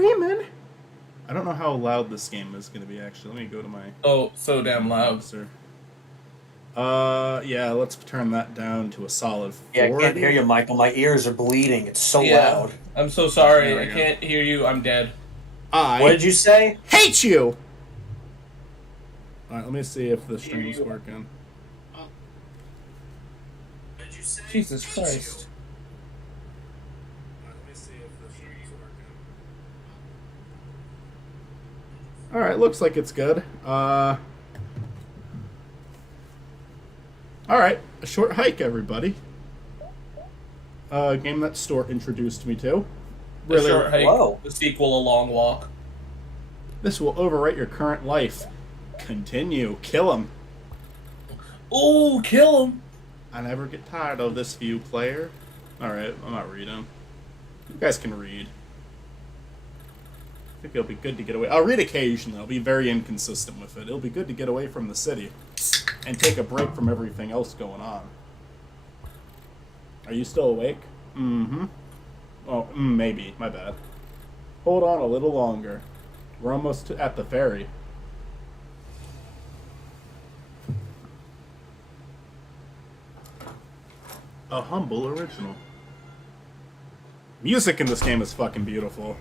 streaming. I don't know how loud this game is going to be, actually. Let me go to my... Oh, so damn loud. Sir. Yeah, let's turn that down to a solid 40. Yeah, I can't hear you, Michael. My ears are bleeding. It's so loud. I'm so sorry. There I we go. can't hear you. I'm dead. I What did you say? hate you! Alright, let me see if the stream's working. Jesus Christ. Alright, looks like it's good. Alright, A Short Hike, everybody. A game that Store introduced me to. The Short Hike, Whoa. the sequel, A Long Walk. This will overwrite your current life. Continue. Kill him. Ooh, kill him. I never get tired of this view, player. Alright, I'm not reading. You guys can read. I think it'll be good to get away. I'll read occasionally. I'll be very inconsistent with it. It'll be good to get away from the city and take a break from everything else going on. Are you still awake? Mm-hmm. Oh, maybe. My bad. Hold on a little longer. We're almost at the ferry. A humble original. Music in this game is fucking beautiful.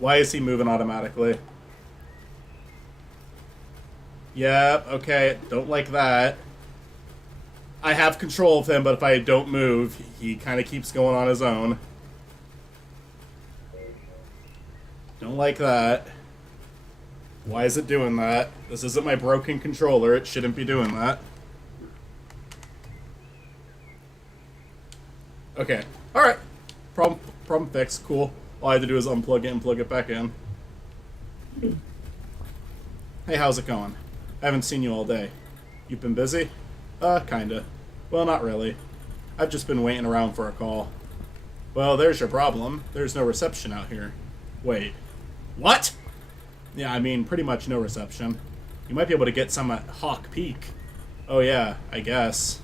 Why is he moving automatically? Yeah, okay, don't like that. I have control of him, but if I don't move, he kind of keeps going on his own. Don't like that. Why is it doing that? This isn't my broken controller, it shouldn't be doing that. Okay, alright. Problem fixed, cool. All I had to do is unplug it and plug it back in. Hey, how's it going? I haven't seen you all day. You've been busy? Kinda. Well, not really. I've just been waiting around for a call. Well, there's your problem. There's no reception out here. Wait. What? Yeah, I mean, pretty much no reception. You might be able to get some at Hawk Peak. Oh yeah, I guess.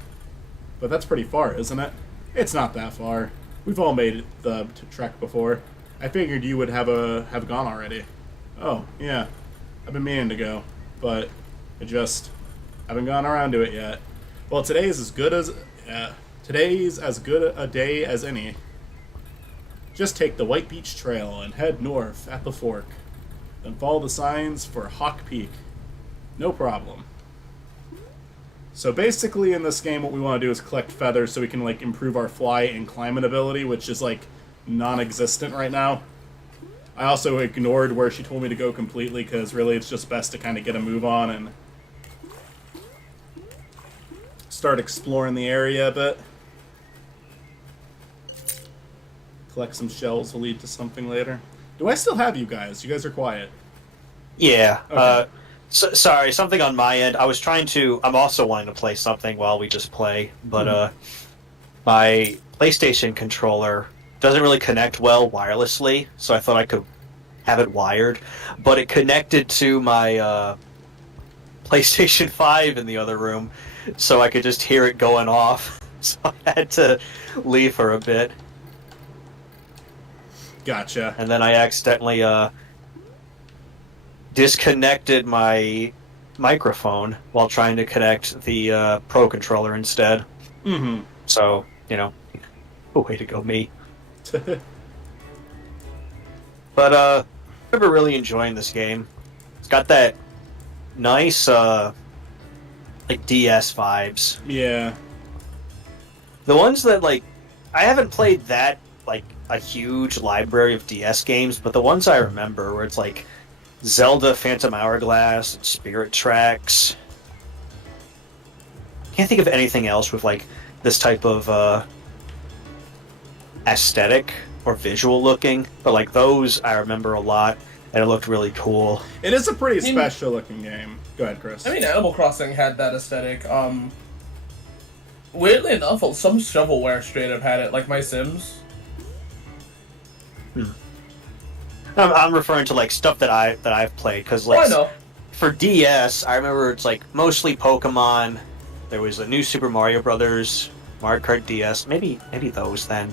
But that's pretty far, isn't it? It's not that far. We've all made the trek before. I figured you would have gone already. Oh, yeah. I've been meaning to go, but I just haven't gone around to it yet. Well, today's as good a day as any. Just take the White Beach Trail and head north at the fork. Then follow the signs for Hawk Peak. No problem. So basically in this game what we want to do is collect feathers so we can like improve our fly and climbing ability, which is like non-existent right now. I also ignored where she told me to go completely because really it's just best to kind of get a move on and start exploring the area a bit. Collect some shells will lead to something later. Do I still have you guys? You guys are quiet. Yeah. Okay. Sorry, something on my end. I'm also wanting to play something while we just play, but my PlayStation controller doesn't really connect well wirelessly, so I thought I could have it wired, but it connected to my PlayStation 5 in the other room, so I could just hear it going off, so I had to leave for a bit. Gotcha. And then I accidentally disconnected my microphone while trying to connect the Pro controller instead. Mm-hmm. So, way to go, me. But I remember really enjoying this game. It's got that nice like DS vibes. Yeah. The ones that I haven't played that like a huge library of DS games, but the ones I remember where it's like Zelda Phantom Hourglass, and Spirit Tracks. Can't think of anything else with like this type of aesthetic or visual looking, but like those I remember a lot, and it looked really cool. It is a pretty special looking game. Go ahead, Chris. I mean, Animal Crossing had that aesthetic. Weirdly enough, some shovelware straight up had it, like My Sims. I'm referring to like stuff that I've played because like I know. For DS, I remember it's like mostly Pokemon. There was a new Super Mario Brothers, Mario Kart DS, maybe those then.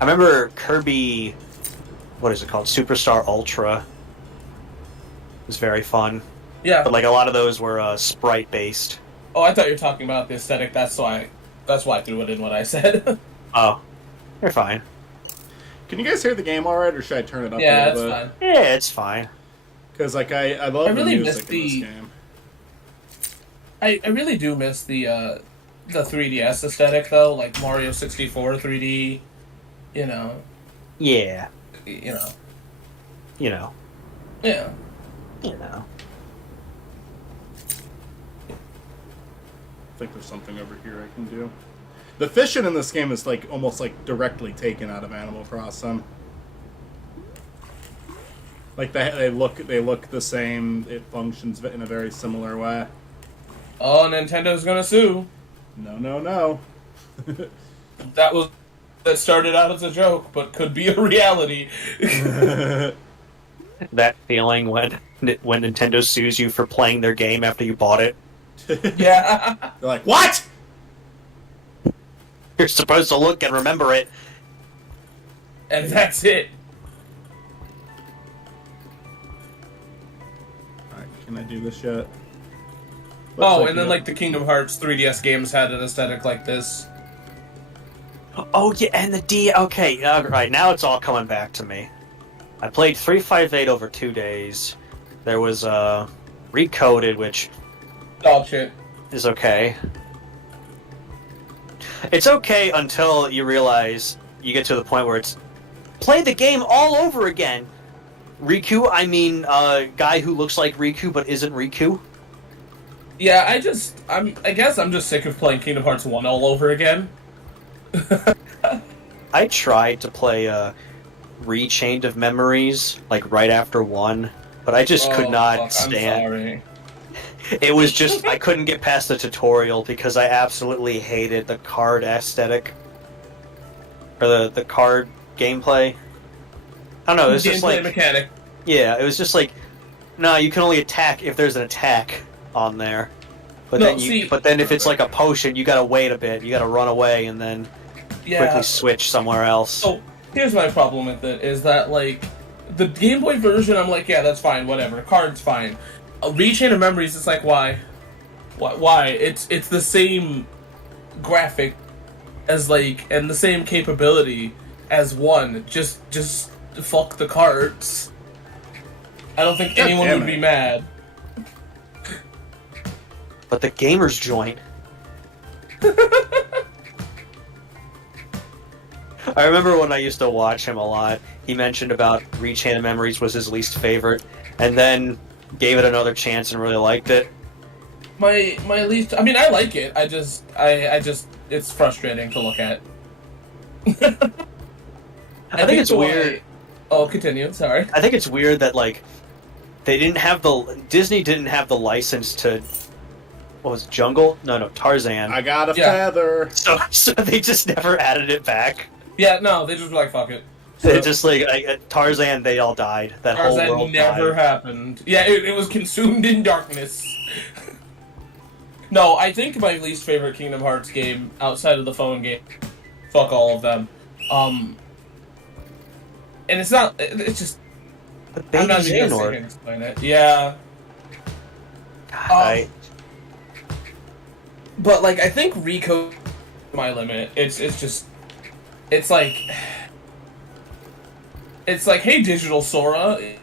I remember Kirby, what is it called? Superstar Ultra. It was very fun. Yeah. But like a lot of those were sprite based. Oh, I thought you were talking about the aesthetic. That's why I threw it in what I said. Oh, you're fine. Can you guys hear the game all right, or should I turn it up Yeah, a little that's bit? fine. Yeah, it's fine. Because like I love I really the miss music in this the- game. I really do miss the 3DS aesthetic though, like Mario 64 3D. You know. Yeah, You know. you know, Yeah. you know. I think there's something over here I can do. The fishing in this game is like almost like directly taken out of Animal Crossing. Like they look the same. It functions in a very similar way. Oh, Nintendo's gonna sue. No. That started out as a joke, but could be a reality. That feeling when Nintendo sues you for playing their game after you bought it. Yeah. They're like, what? You're supposed to look and remember it. And that's it. Alright, can I do this yet? Oh, Looks and then you like the Kingdom Hearts 3DS games had an aesthetic like this. Oh yeah, and the D. Okay, right now it's all coming back to me. I played 358 over 2 days. There was Recoded, which Dog shit. is okay. It's okay until you realize you get to the point where it's play the game all over again. Riku, I mean, guy who looks like Riku but isn't Riku. Yeah, I guess I'm just sick of playing Kingdom Hearts 1 all over again. I tried to play Rechained of Memories like right after 1, but I just could not fuck, stand. I'm sorry. It was just I couldn't get past the tutorial because I absolutely hated the card aesthetic or the card gameplay. I don't know. It was just Gameplay like mechanic. yeah, it was just like no, you can only attack if there's an attack on there. But No, then see- but then if it's like a potion, you gotta wait a bit. You gotta run away and then Yeah. quickly switch somewhere else. So here's my problem with it: is that like the Game Boy version, I'm like, yeah, that's fine, whatever. Card's fine. A Rechain of Memories, it's like, why? Why? It's the same graphic as like, and the same capability as 1. Just fuck the cards. I don't think God anyone damn would it. be mad. But the gamers joint. I remember when I used to watch him a lot, he mentioned about Rechain of Memories was his least favorite, and then gave it another chance and really liked it. My least. I mean, I like it. I just it's frustrating to look at. I think it's the weird. way- Oh, continue. Sorry. I think it's weird that like Disney didn't have the license to what was it, Jungle? No, Tarzan. I got a Yeah. feather. So they just never added it back. Yeah, no, they just were like, fuck it. It just like Tarzan, they all died. That whole Tarzan world never died. happened. Yeah, it was consumed in darkness. No, I think my least favorite Kingdom Hearts game outside of the phone game. Fuck all of them. And it's not. It's just. But I'm not Baby even gonna sit Xehanort. here and explain it. Yeah. But like, I think Rico, my limit. It's just. It's like. It's like, hey, Digital Sora, it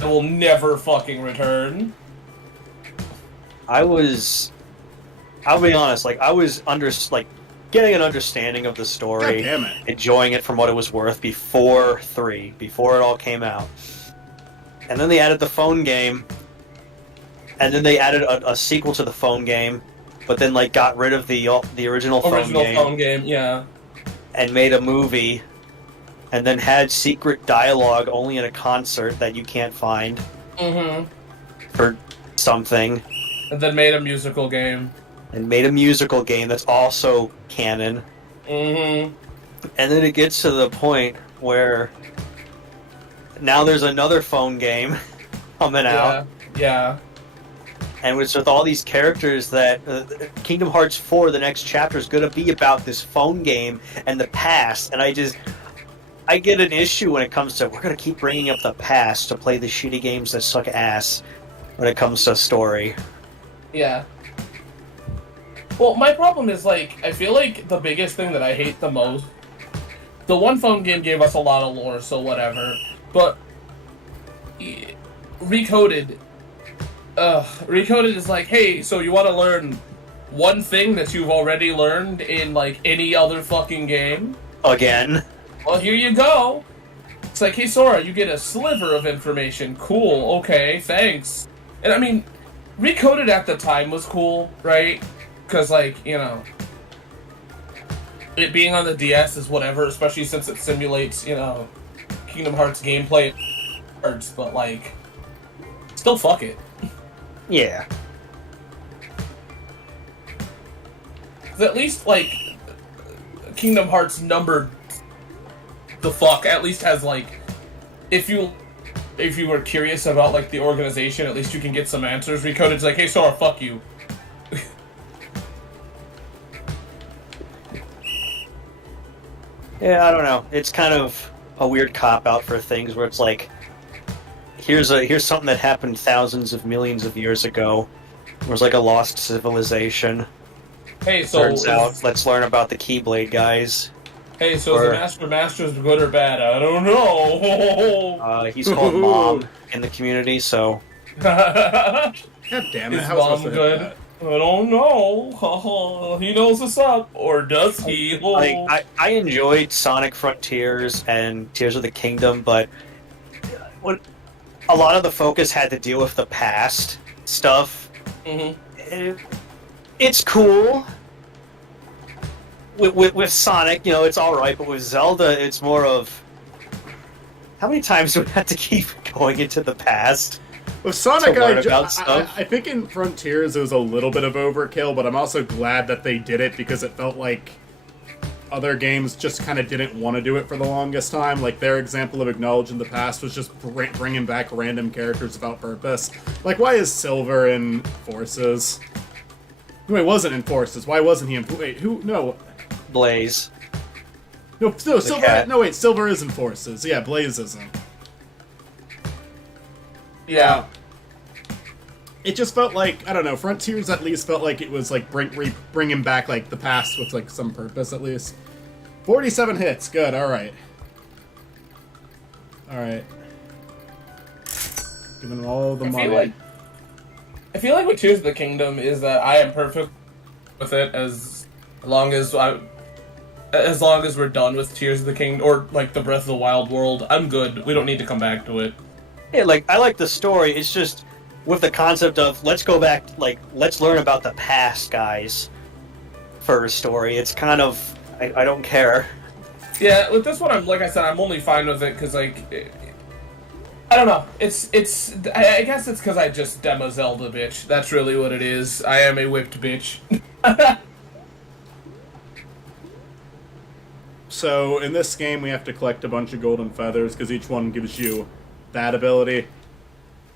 will never fucking return. I'll be honest, like I was getting an understanding of the God story, damn it. enjoying it from what it was worth before it all came out. And then they added the phone game, and then they added a sequel to the phone game, but then like got rid of the original phone game yeah. and made a movie, and then had secret dialogue only in a concert that you can't find Mm-hmm. for something. And then made a musical game. And made a musical game that's also canon. Mm-hmm. And then it gets to the point where now there's another phone game coming out, Yeah. and it's with all these characters that Kingdom Hearts 4, the next chapter is going to be about this phone game and the past. And I get an issue when it comes to we're gonna keep bringing up the past to play the shitty games that suck ass when it comes to story. Yeah. Well, my problem is, like, I feel like the biggest thing that I hate the most... The one phone game gave us a lot of lore, so whatever. But... Recoded... Recoded is like, hey, so you want to learn one thing that you've already learned in, like, any other fucking game? Again. Well, here you go. It's like, hey, Sora, you get a sliver of information. Cool, okay, thanks. And, I mean, Recoded at the time was cool, right? Because, like, you know, it being on the DS is whatever, especially since it simulates, you know, Kingdom Hearts gameplay. But, like, still fuck it. Yeah. 'Cause at least, like, Kingdom Hearts numbered the fuck at least has, like, if you were curious about, like, the organization, at least you can get some answers. Recoded's like, hey, Sora, fuck you. Yeah, I don't know. It's kind of a weird cop-out for things where it's like, here's something that happened thousands of millions of years ago. It was like a lost civilization. Hey, so... Turns out, let's learn about the Keyblade guys. Hey, so is the Master's good or bad? I don't know. He's called Mom in the community, so... God damn it, Is how was I supposed Mom to hit good? that? I don't know. He knows what's up. Or does he? Like, I enjoyed Sonic Frontiers and Tears of the Kingdom, but what a lot of the focus had to deal with the past stuff. Mm-hmm. It's cool. With Sonic, you know, it's alright, but with Zelda, it's more of... How many times do we have to keep going into the past? With Sonic, to learn about stuff? I think in Frontiers it was a little bit of overkill, but I'm also glad that they did it because it felt like other games just kind of didn't want to do it for the longest time. Like, their example of acknowledging the past was just bringing back random characters without purpose. Like, why is Silver in Forces? No, he wasn't in Forces. Why wasn't he in... Wait, who... No. Blaze. No, Silver... cat. No, wait, Silver is in Forces. Yeah, Blaze isn't. Yeah. It just felt like, I don't know, Frontiers at least felt like it was like bringing back like the past with like some purpose at least. 47 hits, good, alright. Alright. Giving them all the money. I feel like with Tears of the Kingdom is that I am perfect with it as long as we're done with Tears of the Kingdom, or like the Breath of the Wild world. I'm good. We don't need to come back to it. Yeah, like, I like the story, it's just with the concept of, let's go back, like, let's learn about the past, guys, for a story. It's kind of, I don't care. Yeah, with this one, like I said, I'm only fine with it because, like, I don't know. I guess it's because I just demo Zelda, bitch. That's really what it is. I am a whipped bitch. So, in this game, we have to collect a bunch of golden feathers, because each one gives you that ability.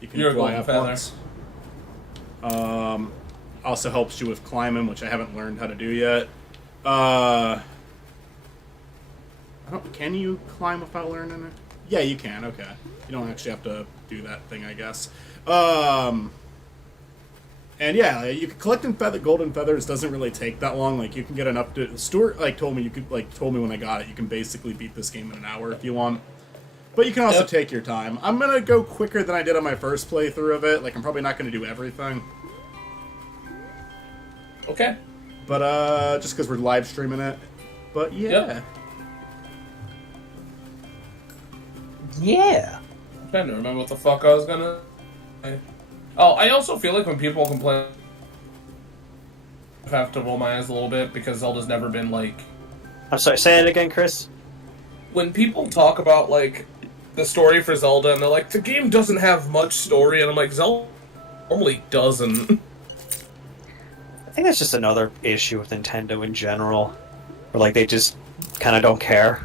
You can You're a fly golden up feather. once. Also helps you with climbing, which I haven't learned how to do yet. I don't... Can you climb without learning it? Yeah, you can, okay. You don't actually have to do that thing, I guess. And yeah, you can collecting golden feathers doesn't really take that long. Like, you can get enough to... Stuart, like, told me when I got it, you can basically beat this game in an hour if you want. But you can also take your time. I'm gonna go quicker than I did on my first playthrough of it. Like, I'm probably not gonna do everything. Okay. But, just because we're live streaming it. But, yeah. Yep. Yeah. I'm trying to remember what the fuck I was gonna say. Oh, I also feel like when people complain, I have to roll my eyes a little bit because Zelda's never been like... I'm sorry, say it again, Chris. When people talk about, like, the story for Zelda, and they're like, the game doesn't have much story, and I'm like, Zelda normally doesn't. I think that's just another issue with Nintendo in general. Where, like, they just kind of don't care.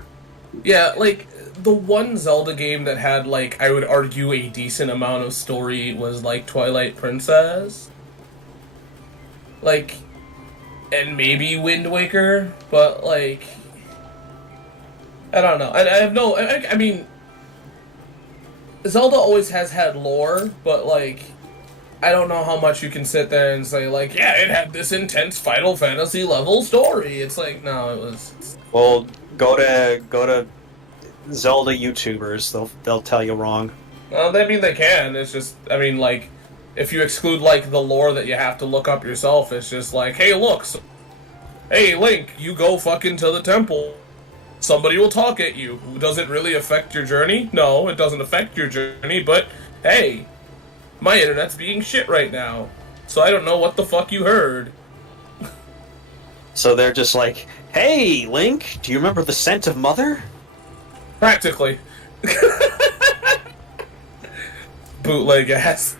Yeah, like, the one Zelda game that had, like, I would argue a decent amount of story was, like, Twilight Princess. Like, and maybe Wind Waker, but, like... I don't know. I have no. I mean, Zelda always has had lore, but like, I don't know how much you can sit there and say like, yeah, it had this intense Final Fantasy level story. It's like, no, it was. Well, go to Zelda YouTubers. They'll tell you wrong. Well, I mean, they can. It's just, I mean, like, if you exclude like the lore that you have to look up yourself, it's just like, hey, look, hey, Link, you go fucking to the temple. Somebody will talk at you. Does it really affect your journey? No, it doesn't affect your journey, but hey, my internet's being shit right now, so I don't know what the fuck you heard. So they're just like, hey, Link, do you remember the scent of Mother? Practically. Bootleg ass.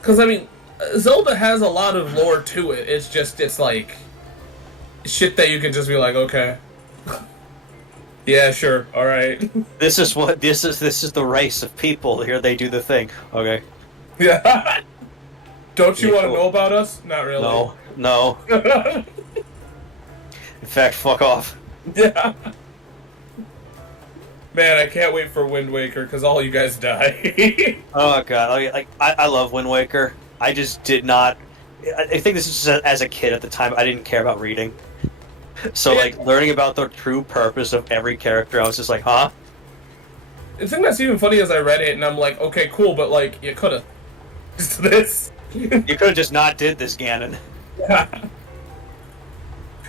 Because, I mean, Zelda has a lot of lore to it. It's just, it's like shit that you can just be like, okay. Yeah, sure, alright. This is the race of people. Here they do the thing. Okay. Yeah. Don't you Yeah, want to cool. know about us? Not really. No. In fact, fuck off. Yeah. Man, I can't wait for Wind Waker because all you guys die. Oh god, I love Wind Waker. I just did not. I think this is just as a kid at the time. I didn't care about reading. So Yeah. like learning about the true purpose of every character, I was just like, huh? The thing that's even funny is I read it and I'm like, okay, cool, but like you could have this. You could have just not did this, Ganon.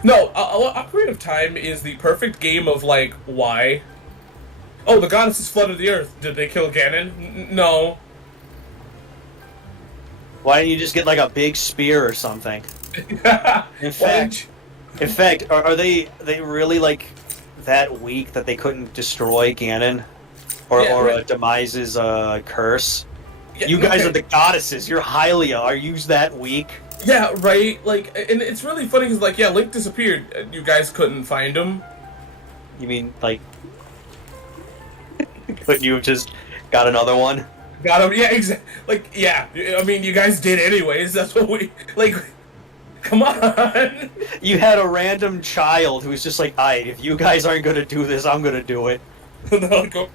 No, Ocarina of Time is the perfect game of like, why? Oh, the goddesses flooded the earth. Did they kill Ganon? No. Why didn't you just get like a big spear or something? In Why fact, are they really like that weak that they couldn't destroy Ganon or Yeah, right. Demise's curse? Yeah, You guys okay. are the goddesses. You're Hylia. Are you that weak? Yeah, right. Like, and it's really funny because, like, yeah, Link disappeared. You guys couldn't find him. You mean like? Couldn't you have just got another one? Got him. Yeah, exactly. Like, yeah. I mean, you guys did anyways. That's what we like. Come on. You had a random child who was just like, "Alright, if you guys aren't gonna do this, I'm gonna do it." They'll go.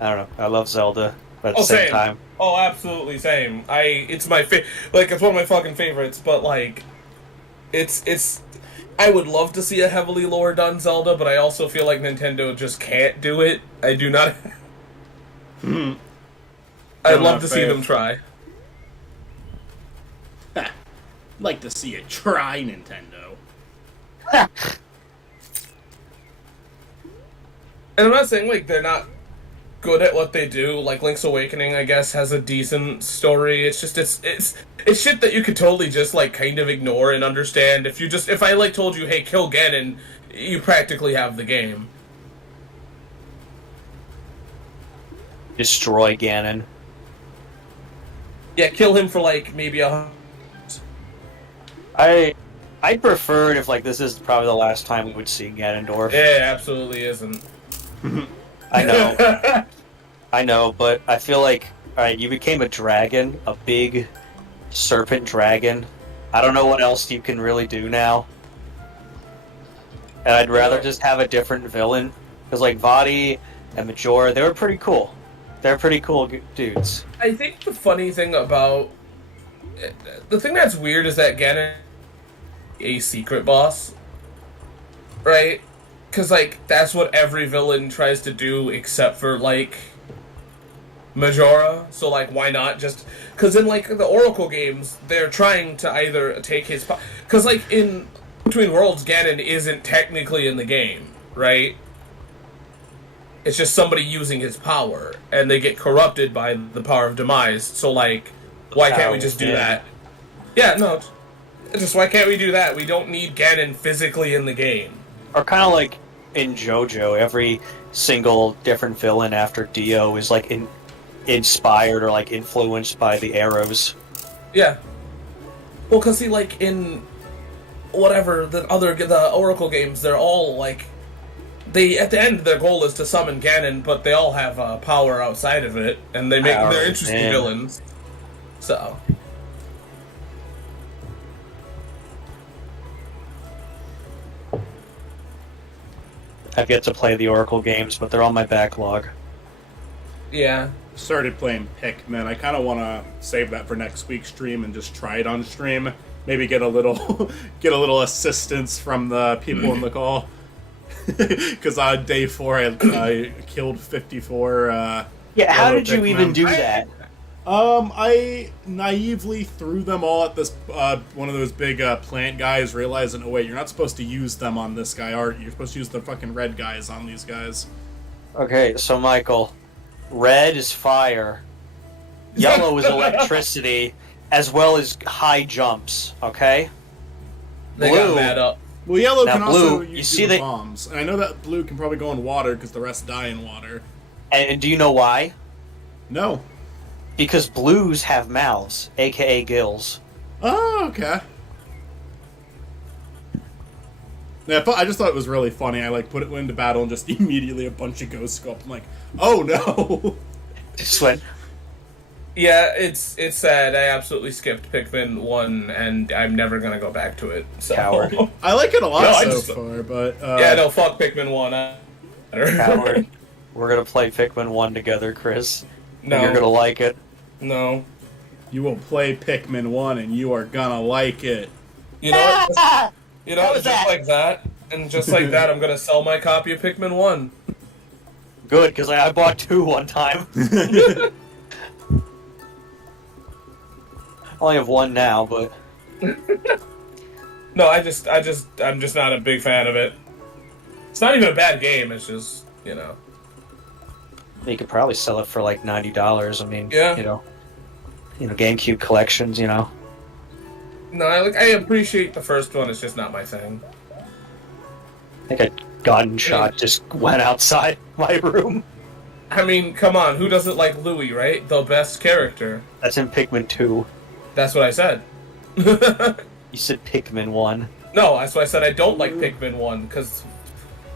I don't know. I love Zelda, but at Oh, the same same. time, Oh, absolutely same. It's my like, it's one of my fucking favorites. But like, it's. I would love to see a heavily lore done Zelda, but I also feel like Nintendo just can't do it. I do not. Hmm. I'd Don't love have to see faith. them try. Like to see it try, Nintendo. And I'm not saying like they're not good at what they do. Like Link's Awakening, I guess, has a decent story. It's just it's shit that you could totally just like kind of ignore and understand. If I like told you, hey, kill Ganon, you practically have the game. destroy Ganon. Yeah, kill him for like maybe a. I prefer it if like this is probably the last time we would see Ganondorf. It absolutely isn't. I know. I know, but I feel like, alright, you became a dragon, a big serpent dragon. I don't know what else you can really do now. And I'd rather just have a different villain. Because, like, Vadi and Majora, they were pretty cool. They're pretty cool dudes. I think the funny thing about the thing that's weird is that Ganon a secret boss, right? Because like that's what every villain tries to do except for like Majora. So like, why not just? Because in like the Oracle games, they're trying to either take his because like in Between Worlds, Ganon isn't technically in the game, right? It's just somebody using his power, and they get corrupted by the power of demise. So like, why can't we just do that? Yeah, no. Just why can't we do that? We don't need Ganon physically in the game. Or kind of like in JoJo, every single different villain after Dio is like inspired or like influenced by the arrows. Yeah. Well, because see, like in whatever the Oracle games, they're all like they at the end their goal is to summon Ganon, but they all have power outside of it, and they're interesting villains. So. I've yet to play the Oracle games, but they're on my backlog. Yeah. Started playing Pikmin. I kind of want to save that for next week's stream and just try it on stream. Maybe get a little assistance from the people in the call. Because on day 4, I killed 54. Yeah, how did you Pikmin. even do that? I naively threw them all at this one of those big plant guys, realizing, oh wait, you're not supposed to use them on this guy, are you? You're supposed to use the fucking red guys on these guys. Okay, so Michael, red is fire, yellow is electricity, as well as high jumps, okay? They Blue. got mad up. Well, yellow Now, can blue, also you use see the they- bombs. And I know that blue can probably go in water because the rest die in water. And do you know why? No. Because blues have mouths, aka gills. Oh, okay. Yeah, I just thought it was really funny. I put it into battle and just immediately a bunch of ghosts go up. I'm like, oh no! Just went, Yeah, it's sad. I absolutely skipped Pikmin 1, and I'm never gonna go back to it. So. Coward. I like it a lot No, I so just- far, but Yeah, no, fuck Pikmin 1. coward. We're gonna play Pikmin 1 together, Chris. No. And you're gonna like it. No. you will play Pikmin 1 and you are gonna like it. You know what? How was Just that? like that, and just like that, I'm gonna sell my copy of Pikmin 1. Good, because I bought 2 one time. I only have 1 now, but No, I'm just not a big fan of it. It's not even a bad game. It's just, you know. you could probably sell it for like $90. I mean, Yeah. you know, GameCube collections, you know. No, I appreciate the first one. It's just not my thing. I think a gunshot just went outside my room. I mean, come on, who doesn't like Louis, right? The best character. That's in Pikmin 2. That's what I said. You said Pikmin 1. No, that's why I said I don't like Pikmin 1, because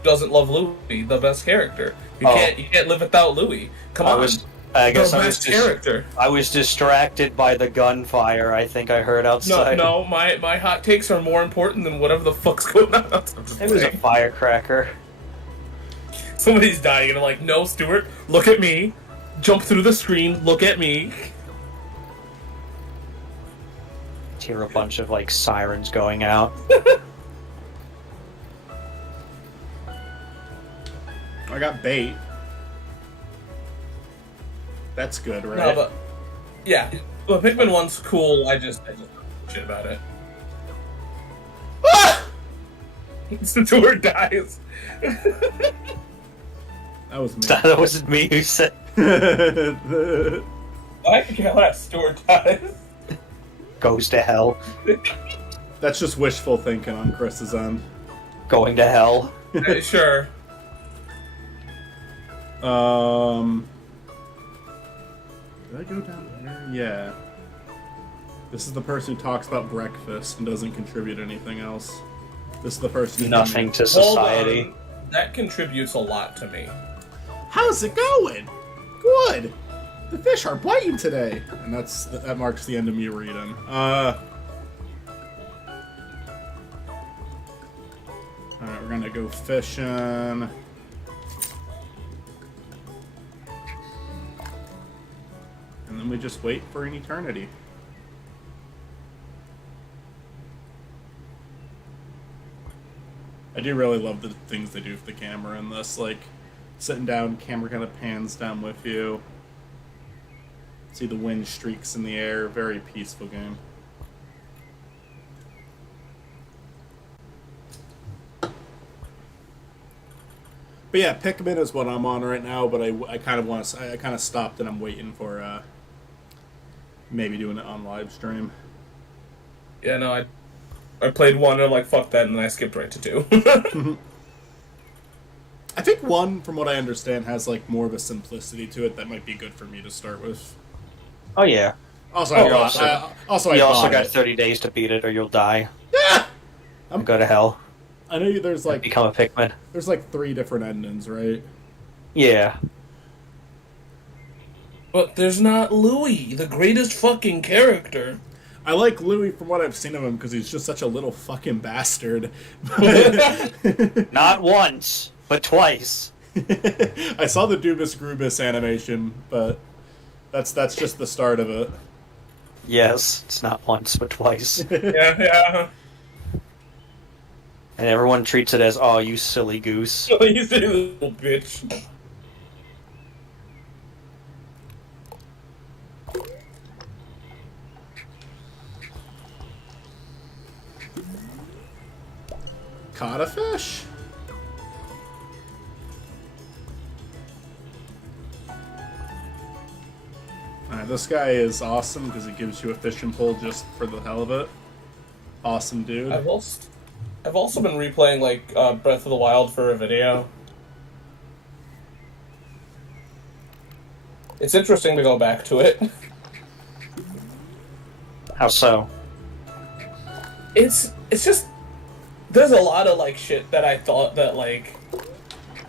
doesn't love Louis, the best character. You Oh. can't live without Louis. Come on. I guess the I was best character. I was distracted by the gunfire. I think I heard No, outside. no, my hot takes are more important than whatever the fuck's going on. I'm just It was a saying. firecracker. Somebody's dying, and I'm like, no, Stuart, look at me. Jump through the screen, look at me. Hear a bunch of like sirens going out. I got bait. That's good, right? No, but yeah, well, Pikmin 1's cool. I just don't give a shit about it. Ah! Stuart dies. That was me. That wasn't me who said. I can care less. Stuart dies. Goes to hell. That's just wishful thinking on Chris's end. Going to hell. Sure. Did I go down there? Yeah. This is the person who talks about breakfast and doesn't contribute anything else. This is the person who Nothing to Hold society. on. That contributes a lot to me. How's it going? Good. The fish are biting today, and that marks the end of me reading. All right, we're gonna go fishing. And then we just wait for an eternity. I do really love the things they do for the camera in this, like sitting down, camera kind of pans down with you. See the wind streaks in the air, very peaceful game. But yeah, Pikmin is what I'm on right now, but I kind of want to, I kind of stopped and I'm waiting for maybe doing it on live stream. Yeah, no, I played 1 and I'm like, fuck that, and then I skipped right to 2. I think 1, from what I understand, has like more of a simplicity to it that might be good for me to start with. Oh yeah. Also, Oh, I bought, also- I You also bought got it. 30 days to beat it, or you'll die. Yeah! And go to hell. I know there's like become a Pikmin. there's like 3 different endings, right? Yeah. But there's not Louis, the greatest fucking character. I like Louis from what I've seen of him because he's just such a little fucking bastard. Not once, but twice. I saw the Dubus Grubus animation, but that's just the start of it. Yes, it's not once, but twice. Yeah. And everyone treats it as, oh, you silly goose. You silly little bitch. Caught a fish? Alright, this guy is awesome because he gives you a fishing pole just for the hell of it. Awesome dude. I've also been replaying like Breath of the Wild for a video. It's interesting to go back to it. How so? It's just there's a lot of like shit that I thought that like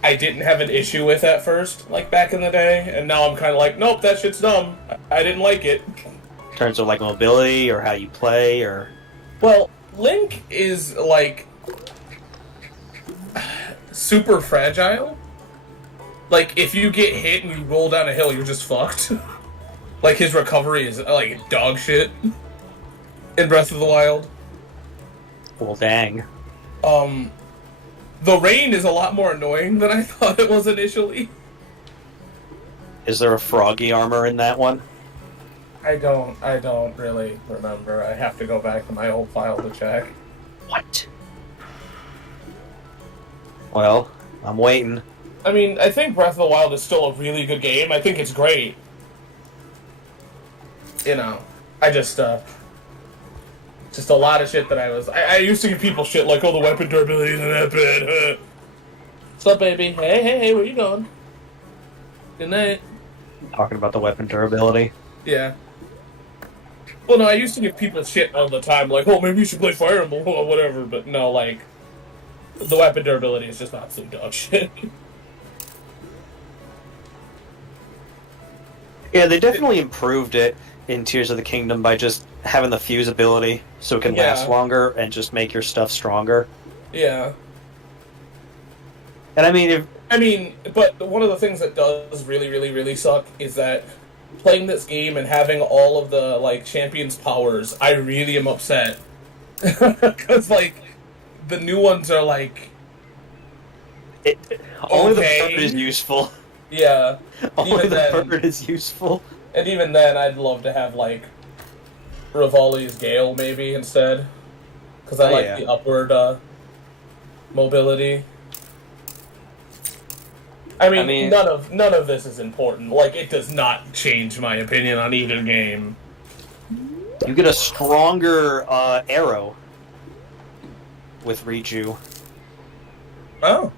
I didn't have an issue with at first, like back in the day, and now I'm kind of like, nope, that shit's dumb. I didn't like it. In terms of like mobility or how you play or... Well, Link is like super fragile. Like if you get hit and you roll down a hill, you're just fucked. Like his recovery is like dog shit in Breath of the Wild. Well, dang. The rain is a lot more annoying than I thought it was initially. Is there a froggy armor in that one? I don't really remember. I have to go back to my old file to check. What? Well, I'm waiting. I mean, I think Breath of the Wild is still a really good game. I think it's great. You know, I just a lot of shit that I used to give people shit like, oh, the weapon durability isn't that bad. What's up, baby? Hey, where you going? Good night. Talking about the weapon durability. Yeah. Well, no, I used to give people shit all the time, like, oh, maybe you should play Fire Emblem or whatever, but no, like, the weapon durability is just absolute dog shit. Yeah, they definitely improved it in Tears of the Kingdom by just having the fuse ability so it can last longer and just make your stuff stronger. Yeah. And I mean, but one of the things that does really, really, really suck is that playing this game and having all of the, like, champion's powers, I really am upset. Because, like, the new ones are, like... only the bird is useful. Yeah. Only the bird is useful. And even then, I'd love to have, like, Rivali's Gale, maybe, instead. Because I like the upward mobility. I mean, none of this is important. Like, it does not change my opinion on either game. You get a stronger arrow with Riju. Oh.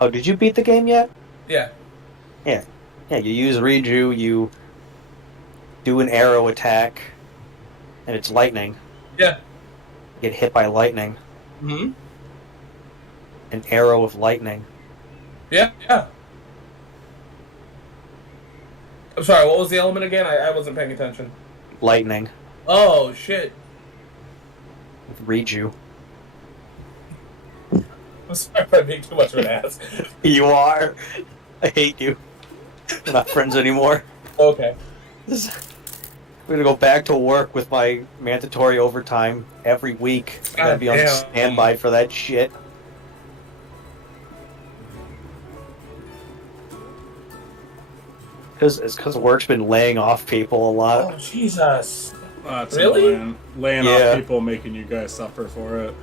Oh, did you beat the game yet? Yeah. Yeah. Yeah, you use Riju, you do an arrow attack, and it's lightning. Yeah. You get hit by lightning. Mm-hmm. An arrow of lightning. Yeah. I'm sorry, what was the element again? I wasn't paying attention. Lightning. Oh, shit. With Riju. I'm sorry if I make too much of an ass. You are. I hate you. We're not friends anymore. Okay. I'm gonna go back to work with my mandatory overtime every week. I gotta be on standby for that shit. Because work's been laying off people a lot. Oh, Jesus. That's really? annoying. Laying off people, making you guys suffer for it.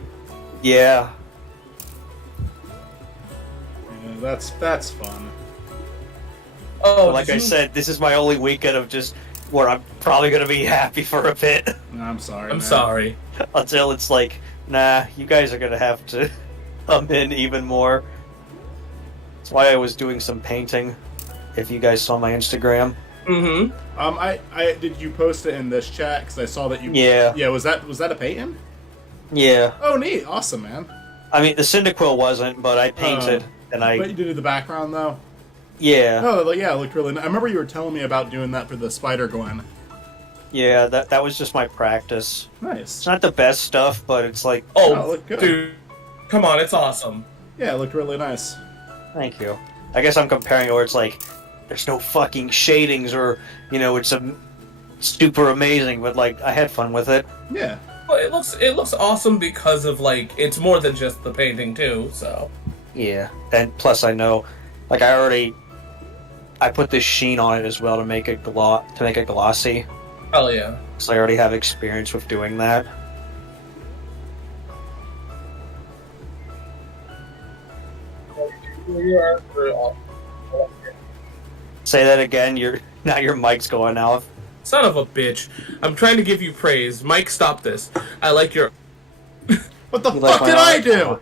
Yeah. Yeah, that's fun. Oh, like I said, this is my only weekend of just where I'm probably gonna be happy for a bit. No, I'm sorry. I'm sorry. Until it's like, nah, you guys are gonna have to come in even more. That's why I was doing some painting. If you guys saw my Instagram. Mm-hmm. I did you post it in this chat? Because I saw that you. Yeah. Yeah. Was that a painting? Yeah. Oh, neat. Awesome, man. I mean, the Cyndaquil wasn't, but I painted, and But you did the background, though? Yeah. Oh, yeah, it looked really nice. I remember you were telling me about doing that for the Spider-Gwen. Yeah, that was just my practice. Nice. It's not the best stuff, but it's like... Oh, it looked good. Dude. Come on, it's awesome. Yeah, it looked really nice. Thank you. I guess I'm comparing it where it's like, there's no fucking shadings or, it's super amazing, but like, I had fun with it. Yeah. Well, it looks awesome because of like it's more than just the painting too. So Yeah, and plus I know, like I put this sheen on it as well to make it glossy. hell yeah. So I already have experience with doing that. Say that again. Now your mic's going off. Son of a bitch! I'm trying to give you praise, Mike. Stop this. I like your. What the You like fuck my did I art?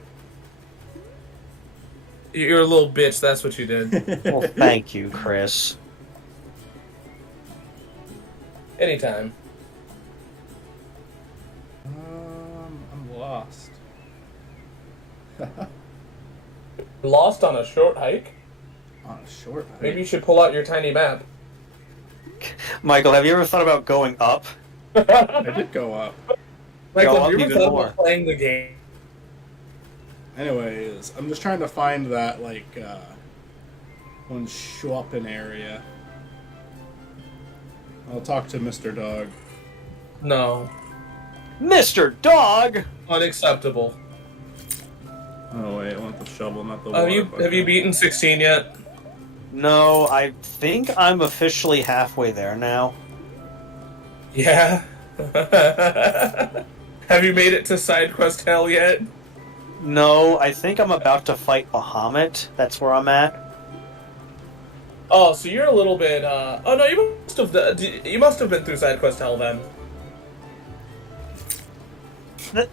do? You're a little bitch. That's what you did. Well, thank you, Chris. Anytime. I'm lost. Lost on a short hike. On a short hike. Maybe you should pull out your tiny map. Michael, have you ever thought about going up? I did go up. Michael, Go have you up ever even thought more. about playing the game? Anyways, I'm just trying to find that, like, one Schwappen area. I'll talk to Mr. Dog. No. Mr. Dog! Unacceptable. Oh, wait, I want the shovel, not the Have water you bucket. beaten 16 yet? No, I think I'm officially halfway there now. Yeah. Have you made it to side quest hell yet? No, I think I'm about to fight Bahamut. That's where I'm at. Oh, so you're a little bit. Oh no, you must have been through side quest hell then.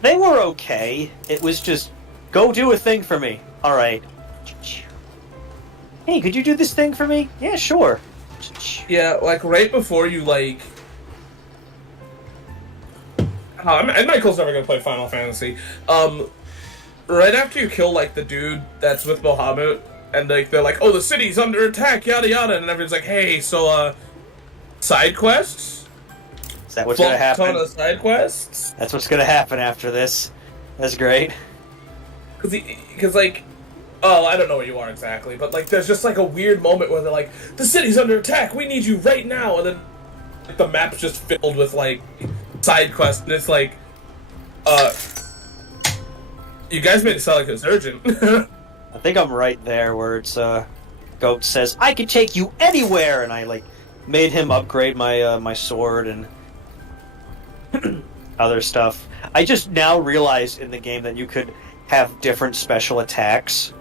They were okay. It was just, go do a thing for me. Alright. Hey, could you do this thing for me? Yeah, sure. Yeah, like right before you like. Oh, and Michael's never gonna play Final Fantasy. Right after you kill like the dude that's with Bahamut, and like they're like, "Oh, the city's under attack," yada yada, and everyone's like, "Hey, so side quests? Is that what's gonna Fuck ton happen? of side quests?" That's what's gonna happen after this. That's great. Because like, oh, I don't know where you are exactly, but like, there's just like a weird moment where they're like, "The city's under attack. We need you right now," and then like, the map's just filled with like side quests, and it's like, you guys made it sound like it's urgent. I think I'm right there where it's, Goat says, I can take you anywhere! And I, like, made him upgrade my, my sword and other stuff. I just now realized in the game that you could have different special attacks.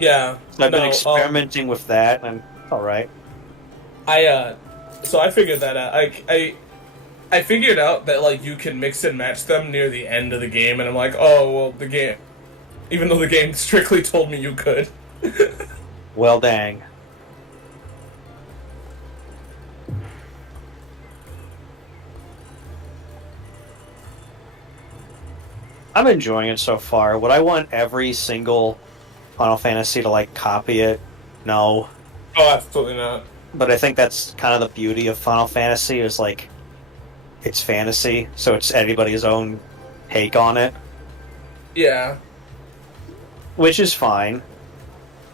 Yeah. So I've been experimenting with that, and it's alright. So I figured that out. I figured out that, like, you can mix and match them near the end of the game, and I'm like, oh, well, the game... Even though the game strictly told me you could. Well, dang. I'm enjoying it so far. Would I want every single Final Fantasy to, like, copy it? No. Oh, absolutely not. But I think that's kind of the beauty of Final Fantasy, is, like, it's fantasy, so it's anybody's own take on it. Yeah. Which is fine.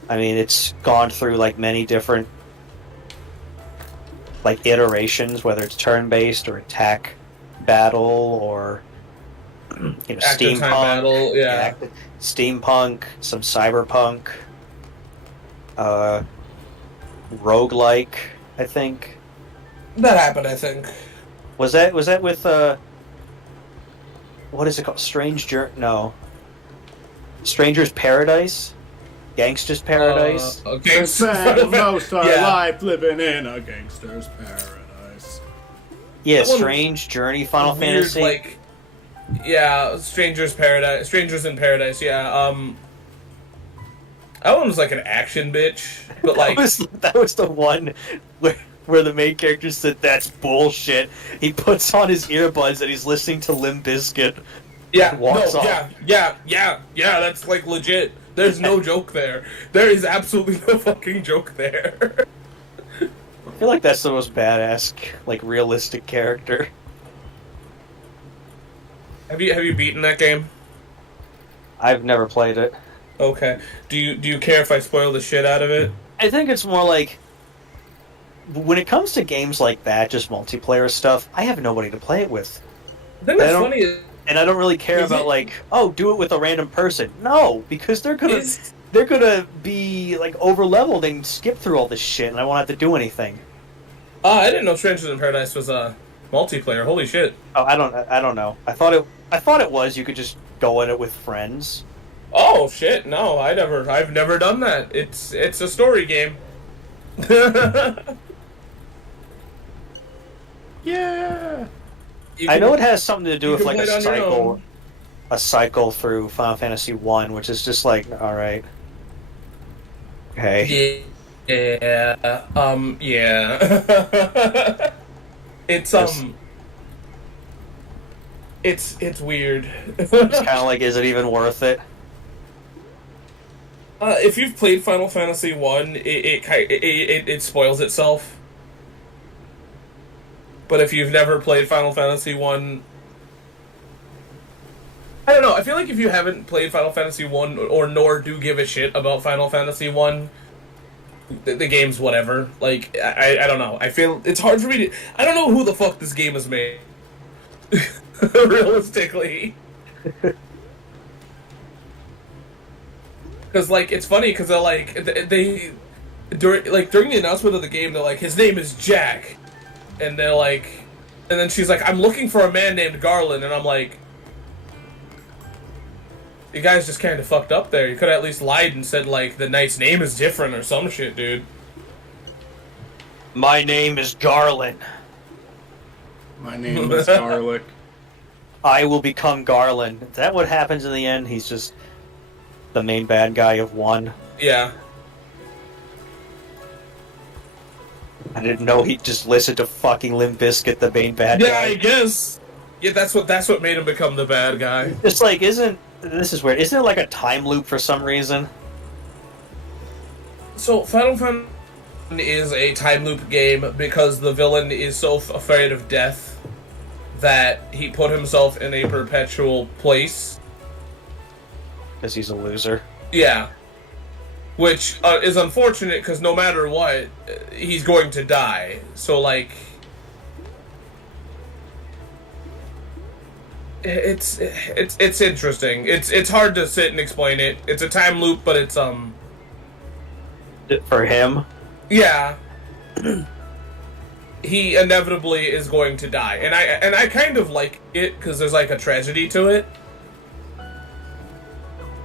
I mean, it's gone through, like, many different, like, iterations, whether it's turn-based or attack battle or, Active steampunk. time battle, yeah. Steampunk, some cyberpunk, roguelike, I think. That happened, I think. Was that with, what is it called? Stranger's Paradise? Gangster's Paradise? Okay. We spend most our Yeah. life living in a gangster's paradise. Yeah, that one Strange Journey Final Weird, Fantasy. like... Yeah, Strangers in Paradise, yeah, That one was like an action bitch, but like... that was the one where the main character said, "That's bullshit." He puts on his earbuds and he's listening to Limp Bizkit. Yeah, Walks no, off. yeah, that's like legit. There's no joke there. There is absolutely no fucking joke there. I feel like that's the most badass, like, realistic character. Have you beaten that game? I've never played it. Okay. Do you care if I spoil the shit out of it? I think it's more like, when it comes to games like that, just multiplayer stuff, I have nobody to play it with. I think that's funny. And I don't really care Is about it- like, oh, do it with a random person. No, because they're gonna be like over leveled and skip through all this shit, and I won't have to do anything. I didn't know Strangers in Paradise was multiplayer. Holy shit. Oh, I don't know. I thought it was. You could just go at it with friends. Oh shit! No, I've never done that. It's a story game. Yeah. I know it has something to do you with can like play it on your own. a cycle through Final Fantasy 1, which is just like, all right, okay. Yeah. Yeah. It's It's weird. It's kind of like, is it even worth it? If you've played Final Fantasy 1, it spoils itself. But if you've never played Final Fantasy 1, I don't know. I feel like if you haven't played Final Fantasy 1 or nor do give a shit about Final Fantasy 1, the game's whatever. Like, I don't know. I feel it's hard for me to... I don't know who the fuck this game is made. Realistically. Because, like, it's funny because they're like... during the announcement of the game, they're like, his name is Jack. And they're like... And then she's like, I'm looking for a man named Garland. And I'm like... You guys just kind of fucked up there. You could have at least lied and said, like, the knight's name is different or some shit, dude. My name is Garland. My name is Garlic. I will become Garland. Is that what happens in the end? He's just the main bad guy of 1. Yeah. I didn't know he just listened to fucking Limp Bizkit, the main bad Yeah, guy. I guess. Yeah, that's what made him become the bad guy. It's like, this is weird. Isn't it like a time loop for some reason? So, Final Fantasy is a time loop game because the villain is so afraid of death that he put himself in a perpetual place. Because he's a loser. Yeah. Which is unfortunate because no matter what, he's going to die. So, like... It's interesting. It's hard to sit and explain it. It's a time loop, but it's For him? yeah. He inevitably is going to die, and I kind of like it because there's like a tragedy to it.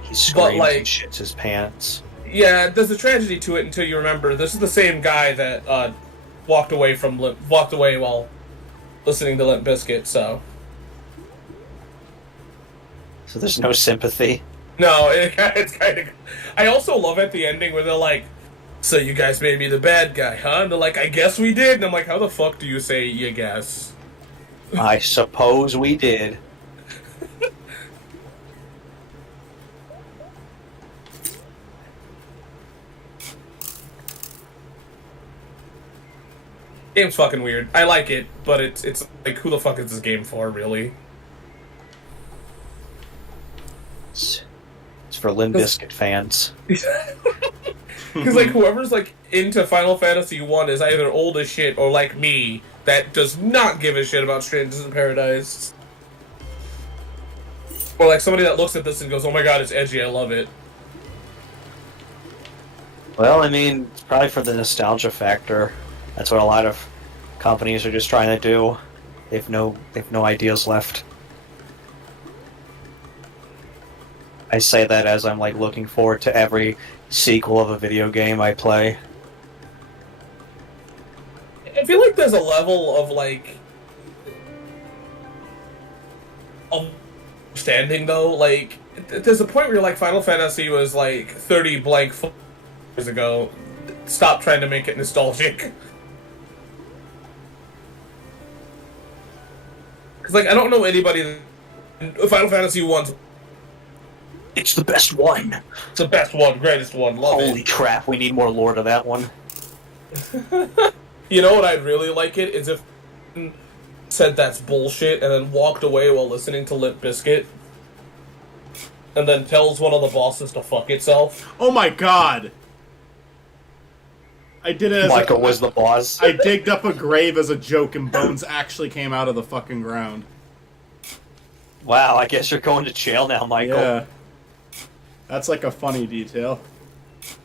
He screams like- and shits his pants. Yeah, there's a tragedy to it until you remember this is the same guy that walked away while listening to Limp Bizkit. So there's no sympathy. no, it's kind of. I also love at the ending where they're like, "So you guys made me the bad guy, huh?" And they're like, "I guess we did." And I'm like, "How the fuck do you say you guess?" I suppose we did. Game's fucking weird. I like it, but it's like, who the fuck is this game for, really? It's for Limp Bizkit fans. Because, like, whoever's, like, into Final Fantasy 1 is either old as shit or, like me, that does not give a shit about Strangers in Paradise. Or, like, somebody that looks at this and goes, oh my god, it's edgy, I love it. Well, I mean, it's probably for the nostalgia factor. That's what a lot of companies are just trying to do. They've no ideas left. I say that as I'm like looking forward to every sequel of a video game I play. I feel like there's a level of, like... understanding, though. Like, there's a point where, like, Final Fantasy was, like, 30 blank years ago. Stop trying to make it nostalgic. Because, like, I don't know anybody in Final Fantasy 1's It's the best one. the best one, greatest one, love Holy crap, we need more lore to that one. it. You know what I'd really like it is if said that's bullshit and then walked away while listening to Limp Bizkit and then tells one of the bosses to fuck itself. Oh my god! I did it as Michael was the boss. I digged up a grave as a joke and bones actually came out of the fucking ground. Wow, I guess you're going to jail now, Michael. Yeah. That's like a funny detail.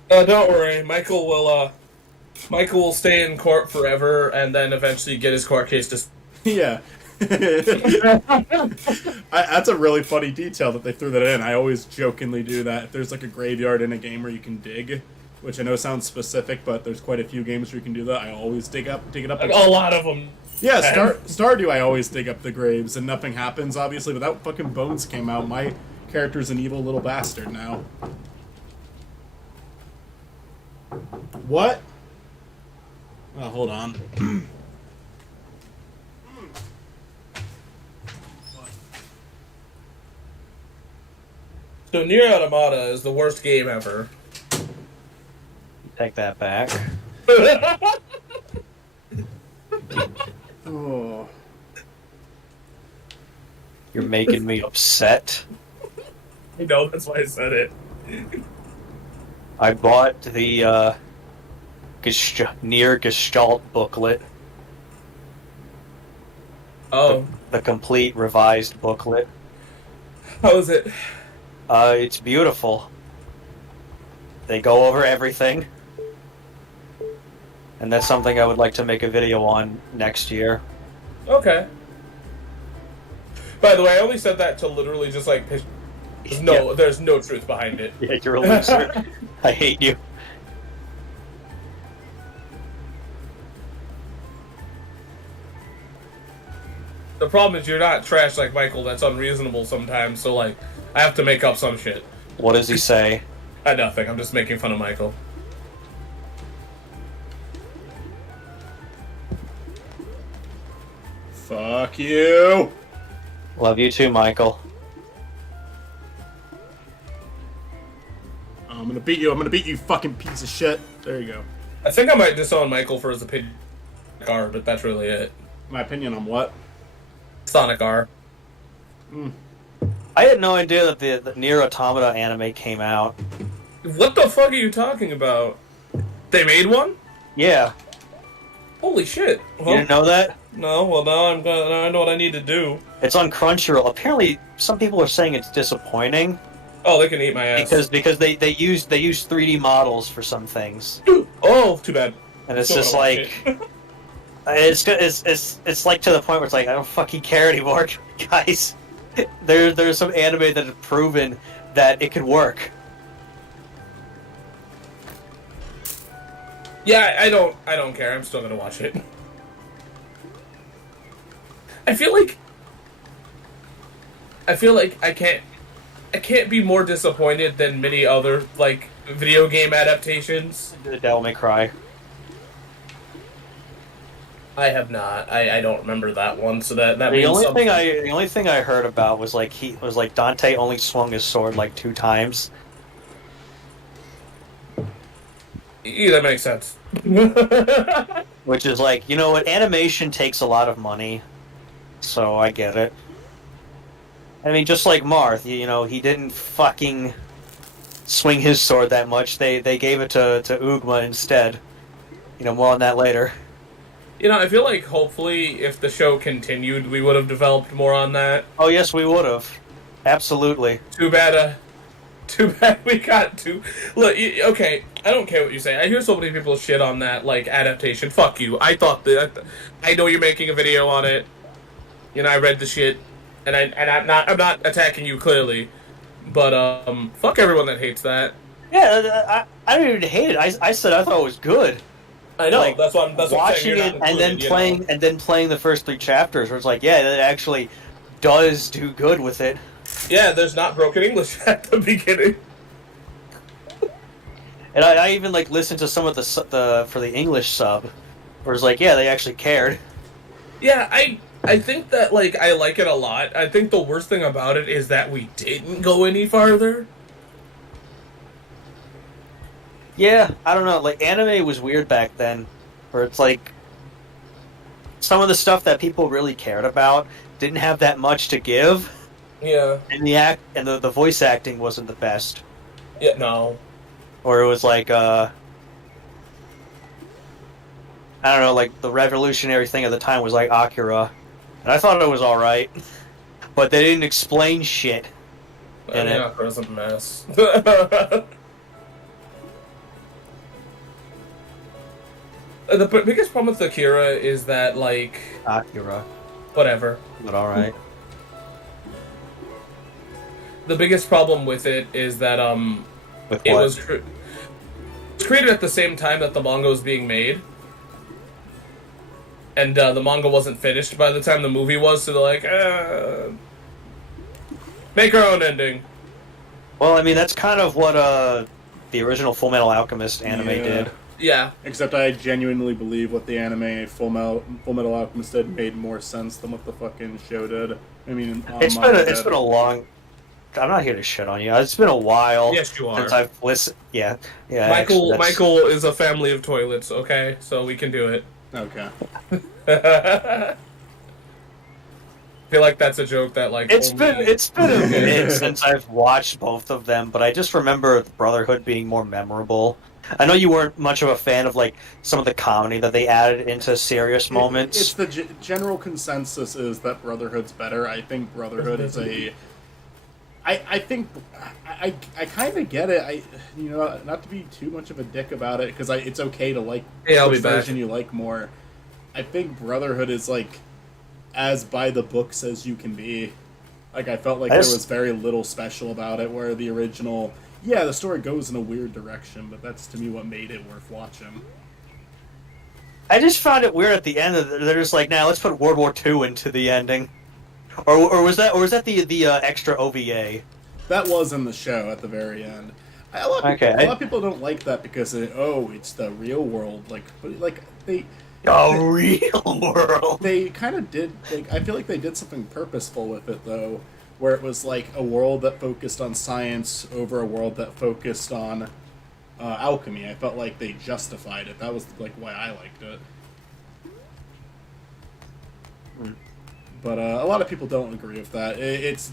Don't worry, Michael will stay in court forever and then eventually get his court case dis- Yeah. That's a really funny detail that they threw that in. I always jokingly do that. If there's like a graveyard in a game where you can dig, which I know sounds specific, but there's quite a few games where you can do that. I always dig it up. Like, a lot of them. Yeah, Stardew I always dig up the graves and nothing happens, obviously, but that fucking bones came out. My character's an evil little bastard now. What? Oh, hold on. So Nier Automata is the worst game ever. Take that back. Oh. You're making me upset. I know, that's why I said it. I bought the Nier Gestalt booklet. Oh, The complete revised booklet. how is it? It's beautiful. They go over everything. And that's something I would like to make a video on next year. Okay. By the way, I only said that to literally just like piss. There's no truth behind it. Yeah, you're a loser. I hate you. The problem is you're not trash like Michael. That's unreasonable sometimes. So like, I have to make up some shit. What does he say? Nothing. I'm just making fun of Michael. Fuck you! Love you too, Michael. I'm gonna beat you. I'm gonna beat you, fucking piece of shit. There you go. I think I might disown Michael for his opinion on Sonic R, but that's really it. My opinion on what? Sonic R. I had no idea that the Nier Automata anime came out. What the fuck are you talking about? They made one? Yeah. Holy shit. You didn't know that? No, well now I know what I need to do. It's on Crunchyroll. Apparently, some people are saying it's disappointing Oh, they can eat my ass. because they use 3D models for some things, Oh, too bad. and it's Still just gonna like watch it's like to the point where it's like I don't fucking care anymore, guys. There's some anime that have proven that it could work. Yeah, I don't care. I'm still gonna watch it. I feel like I can't be more disappointed than many other like video game adaptations. The Devil May Cry. I have not. I don't remember that one. So that The means only something. thing I heard about was like Dante only swung his sword like 2 times. Yeah, that makes sense. Which is like, you know what, animation takes a lot of money, so I get it. I mean, just like Marth, you know, he didn't fucking swing his sword that much. They gave it to Ugma instead. You know, more on that later. You know, I feel like hopefully if the show continued, we would have developed more on that. Oh yes, we would have. Absolutely. Too bad we got to... Look, okay, I don't care what you say. I hear so many people shit on that, like, adaptation. Fuck you. I know you're making a video on it. You know, I read the shit. And I'm not attacking you, clearly. But, fuck everyone that hates that. Yeah, I didn't even hate it. I said I thought it was good. I know, Like, that's what I'm watching saying. it and then playing the first 3 chapters, where it's like, yeah, that actually does do good with it. Yeah, there's not broken English at the beginning. And I even like listened to some of the for the English sub, where it's like, yeah, they actually cared. Yeah, I think that, like, I like it a lot. I think the worst thing about it is that we didn't go any farther. Yeah, I don't know. Like anime was weird back then, where it's like some of the stuff that people really cared about didn't have that much to give, Yeah. and the voice acting wasn't the best. Yeah, no. Or it was like I don't know, like the revolutionary thing at the time was like Akira, and I thought it was all right, but they didn't explain shit in it. Yeah, it was a mess. The biggest problem with Akira is that, like, Akira, whatever. but all right. The biggest problem with it is that With it what? was created at the same time that the manga was being made, and the manga wasn't finished by the time the movie was. So they're like, make our own ending. Well, I mean that's kind of what the original Full Metal Alchemist anime did. Yeah, Except I genuinely believe what the anime Full Metal Alchemist did made more sense than what the fucking show did. I mean, It's been a long. I'm not here to shit on you. It's been a while. Yes, you are. Since I've listened. Yeah, yeah. Michael. actually, that's- Michael is a family of toilets. Okay, so we can do it. Okay. I feel like that's a joke that like It's only- been a minute since I've watched both of them, but I just remember Brotherhood being more memorable. I know you weren't much of a fan of like some of the comedy that they added into serious moments. It's the general consensus is that Brotherhood's better. I think Brotherhood is a. I think I kind of get it. Not to be too much of a dick about it because it's okay to like I'll which be back. version you like more. I think Brotherhood is like as by the books as you can be. Like I felt like there was very little special about it, where the original, yeah, the story goes in a weird direction, but that's to me what made it worth watching. I just found it weird at the end. They're just like, now let's put World War II into the ending, or was that the extra OVA? That was in the show at the very end. A lot of people don't like that because it's the real world. Real world. They kind of did. I feel like they did something purposeful with it though, where it was like a world that focused on science over a world that focused on alchemy. I felt like they justified it. That was like why I liked it. But a lot of people don't agree with that. It is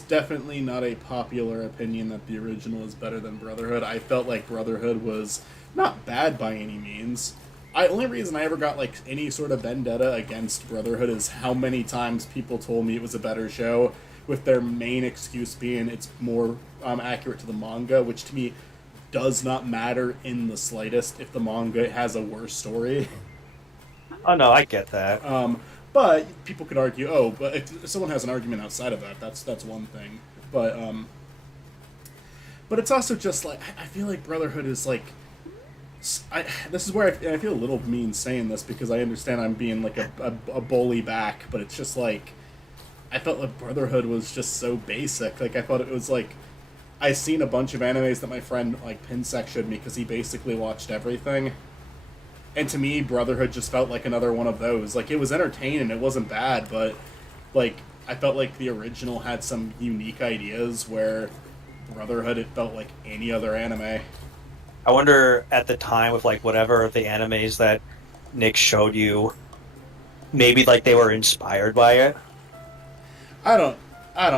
definitely not a popular opinion that the original is better than Brotherhood. I felt like Brotherhood was not bad by any means. Only reason I ever got like any sort of vendetta against Brotherhood is how many times people told me it was a better show, with their main excuse being it's more accurate to the manga, which to me does not matter in the slightest if the manga has a worse story. Oh no, I get that. But people could argue, but if someone has an argument outside of that, that's one thing. But it's also just like I feel like Brotherhood is like. This is where I feel a little mean saying this because I understand I'm being like a bully back, but it's just like I felt like Brotherhood was just so basic. Like I thought it was like I seen a bunch of animes that my friend like Pinsec showed me because he basically watched everything, and to me Brotherhood just felt like another one of those. Like it was entertaining, it wasn't bad, but like I felt like the original had some unique ideas where Brotherhood it felt like any other anime. I wonder at the time with like whatever the animes that Nick showed you, maybe like they were inspired by it. I don't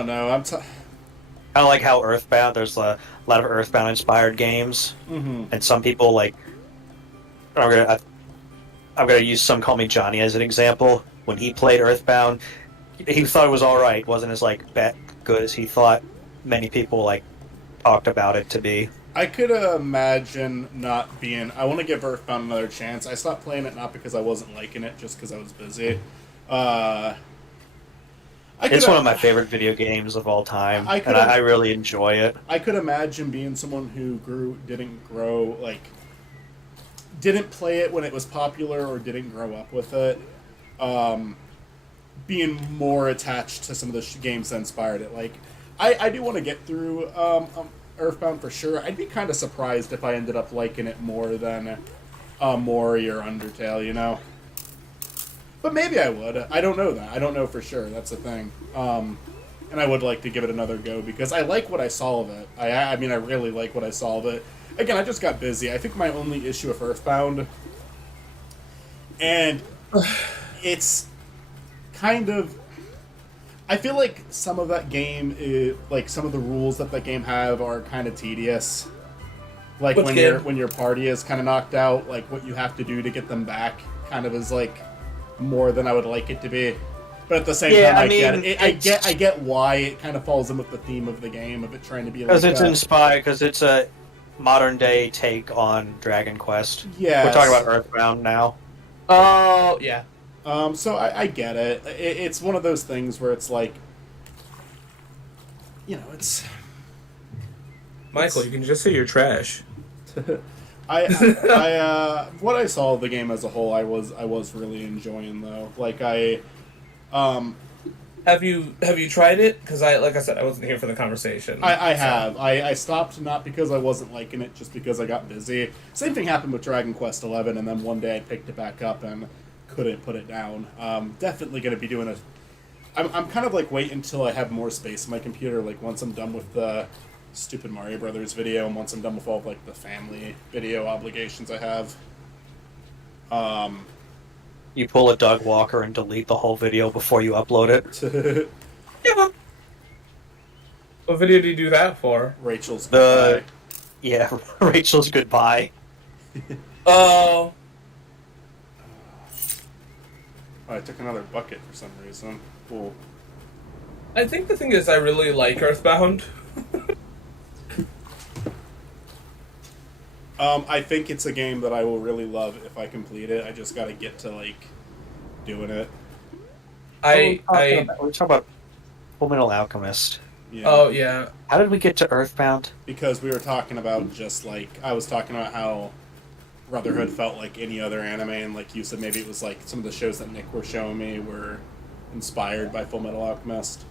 know. Kind of like how Earthbound. There's a lot of Earthbound inspired games, and some people like. I'm gonna use Some Call Me Johnny as an example. When he played Earthbound, he thought it was all right. Wasn't as like good as he thought. Many people like talked about it to be. I could imagine not being. I want to give Earthbound another chance. I stopped playing it not because I wasn't liking it, just because I was busy. It's one of my favorite video games of all time, and I really enjoy it. I could imagine being someone who didn't play it when it was popular or didn't grow up with it, being more attached to some of the games that inspired it. Like, I do want to get through Earthbound for sure. I'd be kind of surprised if I ended up liking it more than Mori or Undertale, you know? But maybe I would. I don't know that. I don't know for sure. That's the thing. And I would like to give it another go because I like what I saw of it. I mean, I really like what I saw of it. Again, I just got busy. I think my only issue with Earthbound, and it's kind of, I feel like some of that game is, like some of the rules that game have are kind of tedious. Like when your party is kind of knocked out, like what you have to do to get them back kind of is like more than I would like it to be. But at the same time, I get why it kind of falls in with the theme of the game of it trying to be like because it's inspired, because it's a modern day take on Dragon Quest. Yeah, we're talking about Earthbound now. Oh yeah. So I get it. It's one of those things where it's like, you know, it's Michael, you can just say you're trash. What I saw of the game as a whole, I was really enjoying though. Like Have you tried it? Because like I said, I wasn't here for the conversation. I have. I stopped not because I wasn't liking it, just because I got busy. Same thing happened with Dragon Quest XI, and then one day I picked it back up and couldn't put it down. Definitely going to be doing I'm kind of like waiting until I have more space in my computer. Like once I'm done with the stupid Mario Brothers video, and once I'm done with all of, like the family video obligations I have. You pull a Doug Walker and delete the whole video before you upload it. Yeah. What video do you do that for? Rachel's goodbye. Yeah, Rachel's goodbye. Oh. Oh, I took another bucket for some reason. Cool. I think the thing is, I really like Earthbound. I think it's a game that I will really love if I complete it. I just gotta get to, like, doing it. We're talking about Fullmetal Alchemist. Yeah. Oh, yeah. How did we get to Earthbound? Because we were talking about just, like, I was talking about how Brotherhood felt like any other anime, and, like, you said maybe it was, like, some of the shows that Nick were showing me were inspired by Fullmetal Alchemist.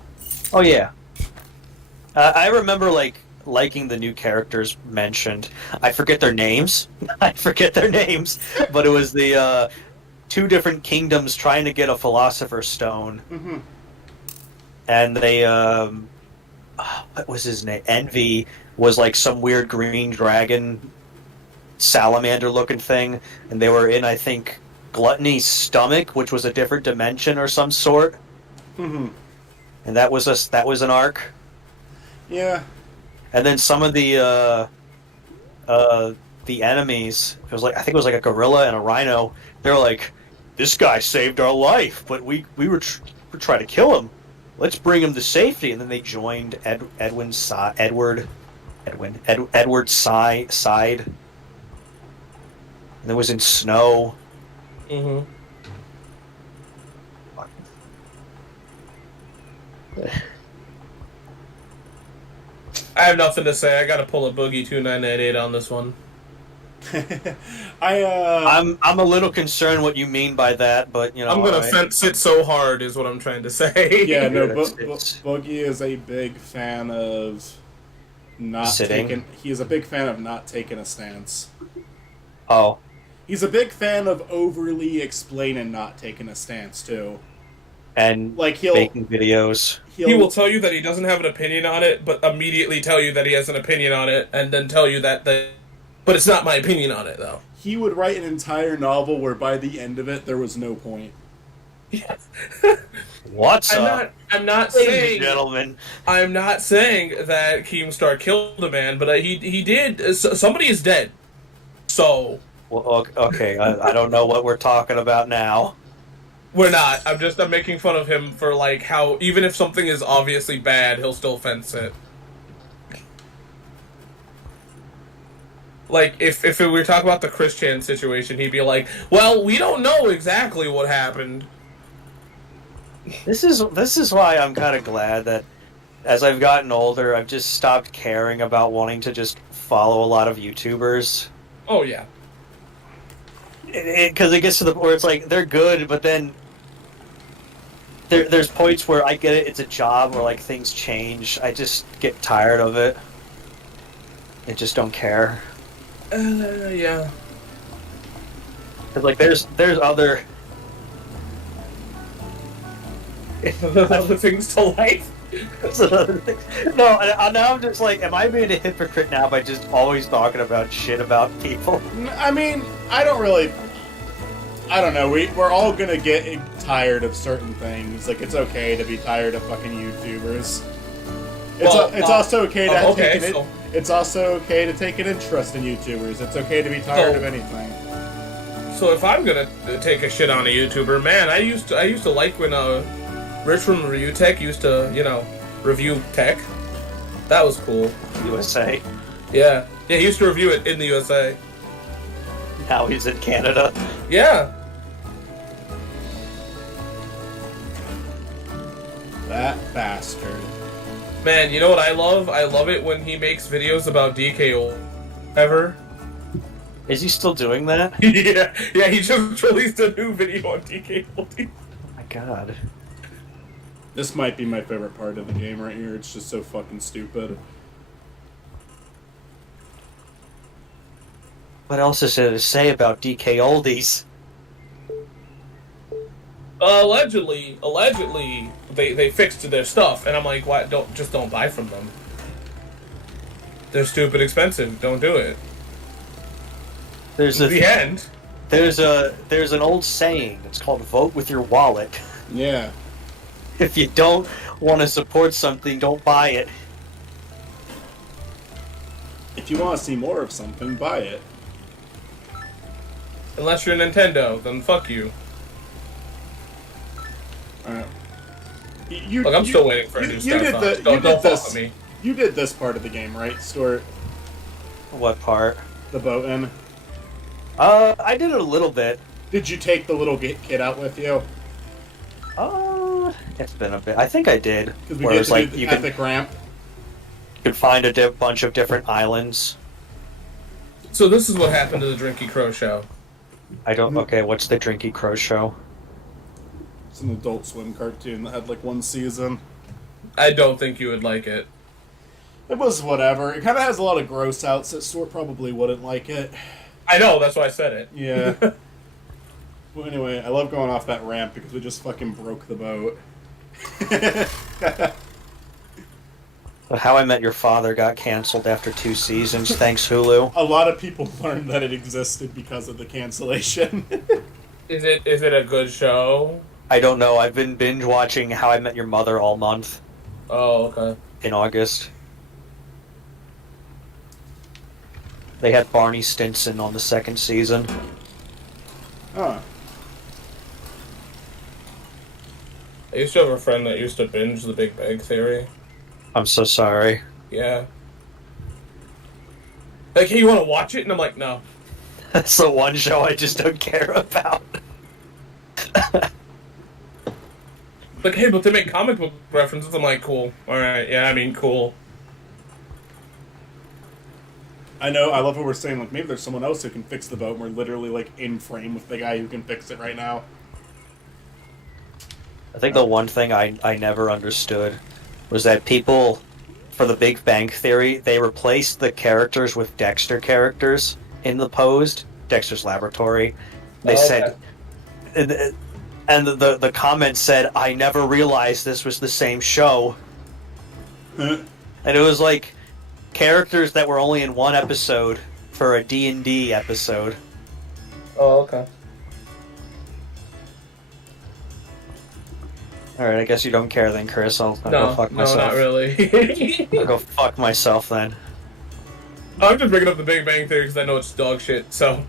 Oh, yeah. I remember, like, liking the new characters mentioned. I forget their names. But it was the two different kingdoms trying to get a Philosopher's Stone. Mm-hmm. And they, what was his name? Envy was like some weird green dragon salamander-looking thing, and they were in, I think, Gluttony's stomach, which was a different dimension or some sort. Mm-hmm. And that was an arc. Yeah. And then some of the enemies, I think it was like a gorilla and a rhino. They're like, this guy saved our life, but we were trying to kill him. Let's bring him to safety. And then they joined Edward's side. And it was in snow. Mm-hmm. I have nothing to say. I gotta pull a Boogie 2998 on this one. I'm a little concerned what you mean by that, but you know, I'm gonna fence it so hard, is what I'm trying to say. Yeah, no, Boogie is a big fan of not sitting. taking. He is a big fan of not taking a stance. Oh. He's a big fan of overly explaining not taking a stance too. And like making videos. He will tell you that he doesn't have an opinion on it, but immediately tell you that he has an opinion on it, and then tell you that but it's not my opinion on it, though. He would write an entire novel where by the end of it there was no point. Yeah. What's up? I'm not saying, gentlemen. I'm not saying that Keemstar killed a man, but he did. Somebody is dead. So. Well, okay, I don't know what we're talking about now. We're not. I'm making fun of him for, like, how even if something is obviously bad, he'll still fence it. Like, if we were talking about the Christian situation, he'd be like, well, we don't know exactly what happened. This is why I'm kind of glad that as I've gotten older, I've just stopped caring about wanting to just follow a lot of YouTubers. Oh, yeah. Because it gets to the point where it's like, they're good, but then there's points where I get it, it's a job, where like things change. I just get tired of it. I just don't care. Yeah. Cause like there's other Other things to life. That's another thing. No, now I'm just like, am I being a hypocrite now by just always talking about shit about people? I mean, I don't know. We're all gonna get tired of certain things. Like, it's okay to be tired of fucking YouTubers. It's also okay to it's also okay to take an interest in YouTubers. It's okay to be tired of anything. So if I'm gonna take a shit on a YouTuber, man, I used to like when Rich from Review Tech used to, review tech. That was cool. USA. Yeah, he used to review it in the USA. Now he's in Canada. Yeah. That bastard. Man, you know what I love? I love it when he makes videos about DKO. Ever? Is he still doing that? yeah, he just released a new video on DKO. Oh my god. This might be my favorite part of the game right here. It's just so fucking stupid. What else is there to say about DK Oldies? Allegedly, they fixed their stuff, and I'm like, why? Don't buy from them. They're stupid expensive. Don't do it. There's the end. There's an old saying. It's called "vote with your wallet." Yeah. If you don't want to support something, don't buy it. If you want to see more of something, buy it. Unless you're Nintendo, then fuck you. Look, I'm still waiting for a new stuff. Don't fuck with me. You did this part of the game, right, Stuart? What part? The boat-in. I did it a little bit. Did you take the little kid out with you? It's been a bit. I think I did. Because we get to do the epic ramp. You could find a bunch of different islands. So this is what happened to the Drinky Crow show. Okay, what's the Drinky Crow show? It's an Adult Swim cartoon that had like one season. I don't think you would like it. It was whatever. It kind of has a lot of gross outs that Stuart probably wouldn't like it. I know, that's why I said it. Yeah. Well, anyway, I love going off that ramp because we just fucking broke the boat. How I Met Your Father got canceled after 2 seasons, thanks Hulu. A lot of people learned that it existed because of the cancellation. Is it a good show? I don't know. I've been binge watching How I Met Your Mother all month. Oh, okay. In August. They had Barney Stinson on the 2nd season. Huh. I used to have a friend that used to binge The Big Bang Theory. I'm so sorry. Yeah. Like, hey, you want to watch it? And I'm like, no. That's the one show I just don't care about. Like, hey, but they make comic book references. I'm like, cool. Alright, yeah, I mean, cool. I know, I love what we're saying. Like, maybe there's someone else who can fix the boat, and we're literally, like, in frame with the guy who can fix it right now. I think the one thing I never understood was that people, for the Big Bang Theory, they replaced the characters with Dexter characters in the posed, Dexter's Laboratory. They said, and the comment said, I never realized this was the same show. And it was like characters that were only in one episode for a D&D episode. Oh, okay. Alright, I guess you don't care then, Chris. I'll go fuck myself. No, not really. I'll go fuck myself then. I'm just bringing up the Big Bang Theory because I know it's dog shit, so...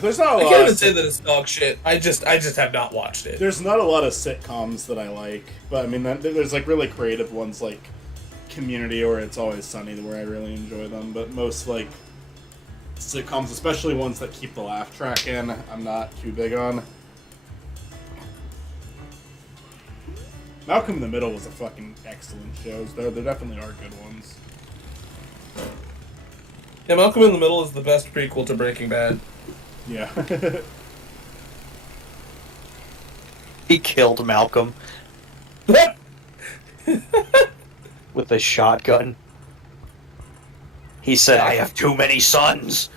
There's not a lot. I can't even say that it's dog shit. I just have not watched it. There's not a lot of sitcoms that I like, but I mean, there's like really creative ones like Community or It's Always Sunny where I really enjoy them. But most like sitcoms, especially ones that keep the laugh track in, I'm not too big on. Malcolm in the Middle was a fucking excellent show. There definitely are good ones. Yeah, Malcolm in the Middle is the best prequel to Breaking Bad. Yeah. He killed Malcolm with a shotgun. He said, I have too many sons.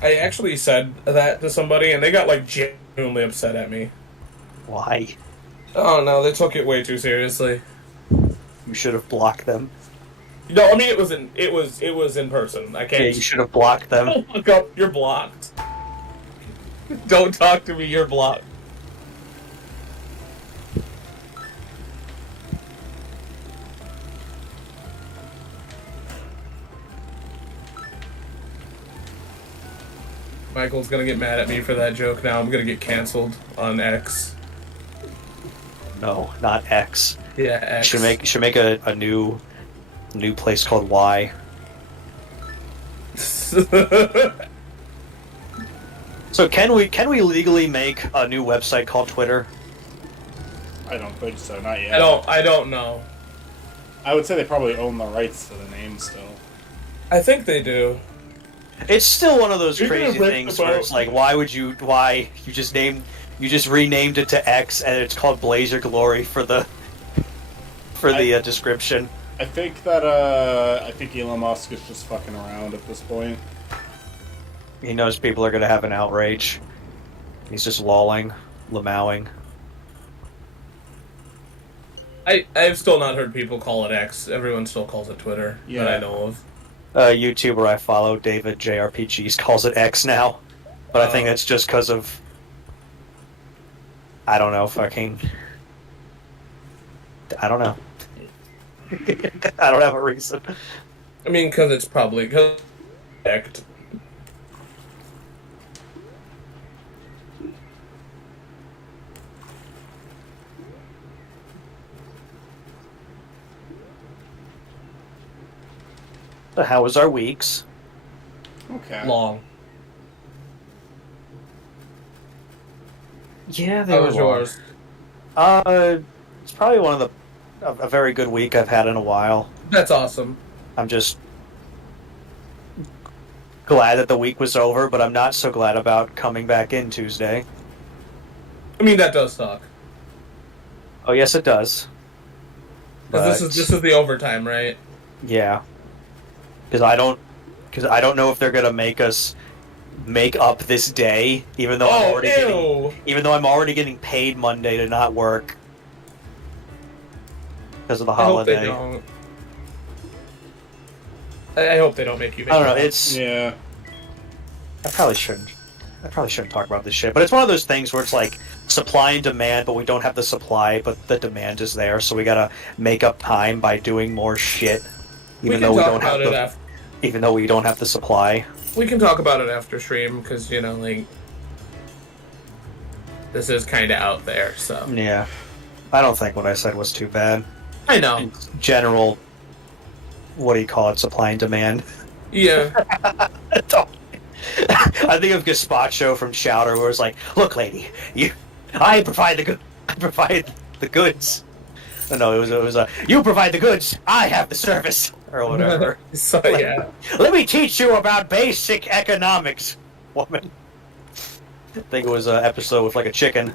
I actually said that to somebody, and they got, like, genuinely upset at me. Why? Oh no, they took it way too seriously. You should have blocked them. No, I mean it was in person. I can't. Yeah, you should have blocked them. Don't look up. You're blocked. Don't talk to me. You're blocked. Michael's gonna get mad at me for that joke now. I'm gonna get canceled on X. No, not X. Yeah, X. Should make a new place called Y. So can we legally make a new website called Twitter? I don't think so, not yet. I don't know. I would say they probably own the rights to the name still. I think they do. It's still one of those You're crazy gonna rip things the where boat. it's like, why you just renamed it to X and it's called Blazer Glory for the description. I think Elon Musk is just fucking around at this point. He knows people are gonna have an outrage. He's just lamowing. I've still not heard people call it X. Everyone still calls it Twitter that I know of. YouTuber I follow, David JRPGs, calls it X now. But I think that's just because of... I don't know, I don't know. I don't have a reason. I mean, because it's probably... Cause So how was our weeks? Okay. long. Yeah, they How were was long. yours? It's probably a very good week I've had in a while. That's awesome. I'm just glad that the week was over, but I'm not so glad about coming back in Tuesday. I mean, that does suck. Oh, yes, it does. Because this is the overtime, right? Yeah. Because I don't know if they're gonna make us make up this day, even though I'm already getting paid Monday to not work because of the holiday. I hope they don't. I hope they don't make you. I don't know. It's Yeah. I probably shouldn't talk about this shit, but it's one of those things where it's like supply and demand, but we don't have the supply, but the demand is there, so we gotta make up time by doing more shit, even though we don't have the supply. We can talk about it after stream, because, you know, like, this is kind of out there, so. Yeah. I don't think what I said was too bad. I know. General, what do you call it, supply and demand. Yeah. I think of Gazpacho from Chowder, where it's like, look, lady, I provide the goods. No, it was you provide the goods, I have the service, or whatever. So, yeah. Let me teach you about basic economics, woman. I think it was an episode with like a chicken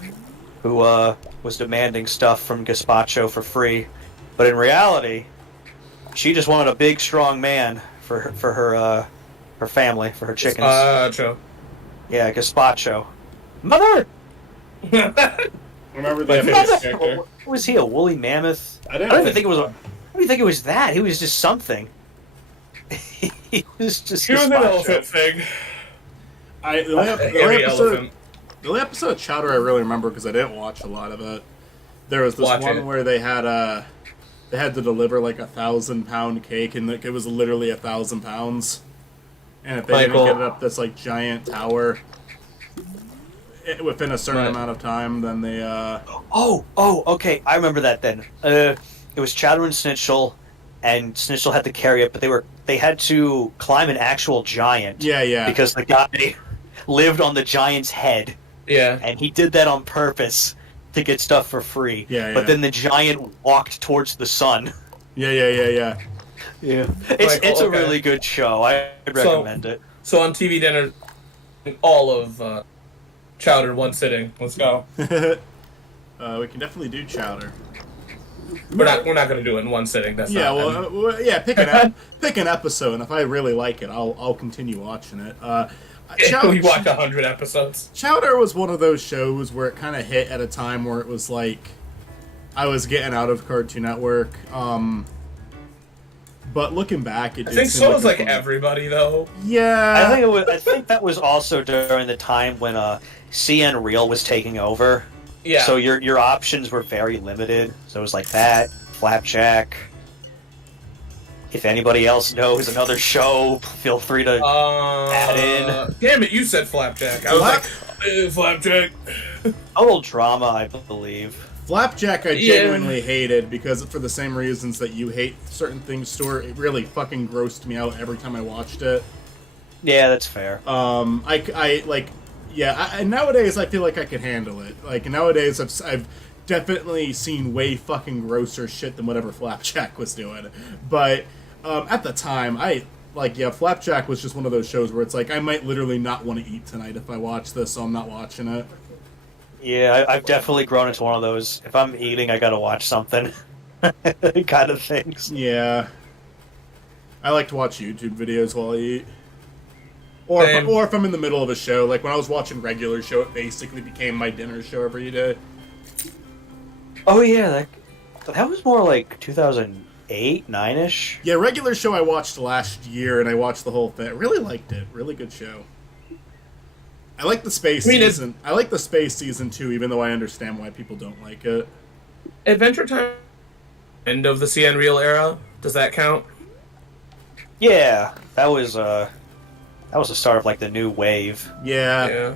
who was demanding stuff from Gazpacho for free, but in reality, she just wanted a big, strong man for her family, for her chickens. Gazpacho. Yeah, Gazpacho. Mother! Remember My the favorite episode? character. Was he a woolly mammoth? I don't even think think it was. I don't even think it was that. He was just something. He was just. He was an Gazpacho. elephant thing. The only episode of Chowder I really remember, because I didn't watch a lot of it. There was this one where they had to deliver like 1,000-pound cake, and it was literally 1,000 pounds. And if they didn't get it up this like giant tower within a certain amount of time, then they Okay, I remember that then. It was Chowder and Snitchell had to carry it, but they had to climb an actual giant. Yeah. Because the guy lived on the giant's head. Yeah. And he did that on purpose to get stuff for free. Yeah. But then the giant walked towards the sun. Yeah. Yeah. It's a really good show. I'd recommend it. So on TV dinner, all of Chowder one sitting. Let's go. We can definitely do Chowder. We're not going to do it in one sitting. That's Yeah, not. pick an episode, and if I really like it, I'll continue watching it. We watched 100 episodes. Chowder was one of those shows where it kind of hit at a time where it was like I was getting out of Cartoon Network. But looking back, it I think so was like everybody though. Yeah, I think that was also during the time when CN Real was taking over. Yeah. So your options were very limited. So it was like that, Flapjack. If anybody else knows another show, feel free to add in. Damn it, you said Flapjack. I was like, Flapjack. Total Drama, I believe. Flapjack I genuinely hated because for the same reasons that you hate certain things, Stuart. It really fucking grossed me out every time I watched it. Yeah, that's fair. And nowadays I feel like I could handle it. Like nowadays I've definitely seen way fucking grosser shit than whatever Flapjack was doing. But at the time, Flapjack was just one of those shows where it's like I might literally not want to eat tonight if I watch this, so I'm not watching it. Yeah, I've definitely grown into one of those. If I'm eating, I gotta watch something, kind of things. Yeah, I like to watch YouTube videos while I eat, or if I'm in the middle of a show. Like when I was watching Regular Show, it basically became my dinner show every day. Oh yeah, that was more like 2008, 9-ish. Yeah, Regular Show I watched last year, and I watched the whole thing. I really liked it. Really good show. I like the space season. I like the space season too, even though I understand why people don't like it. Adventure Time, end of the CN Real era. Does that count? Yeah, that was the start of like the new wave. Yeah.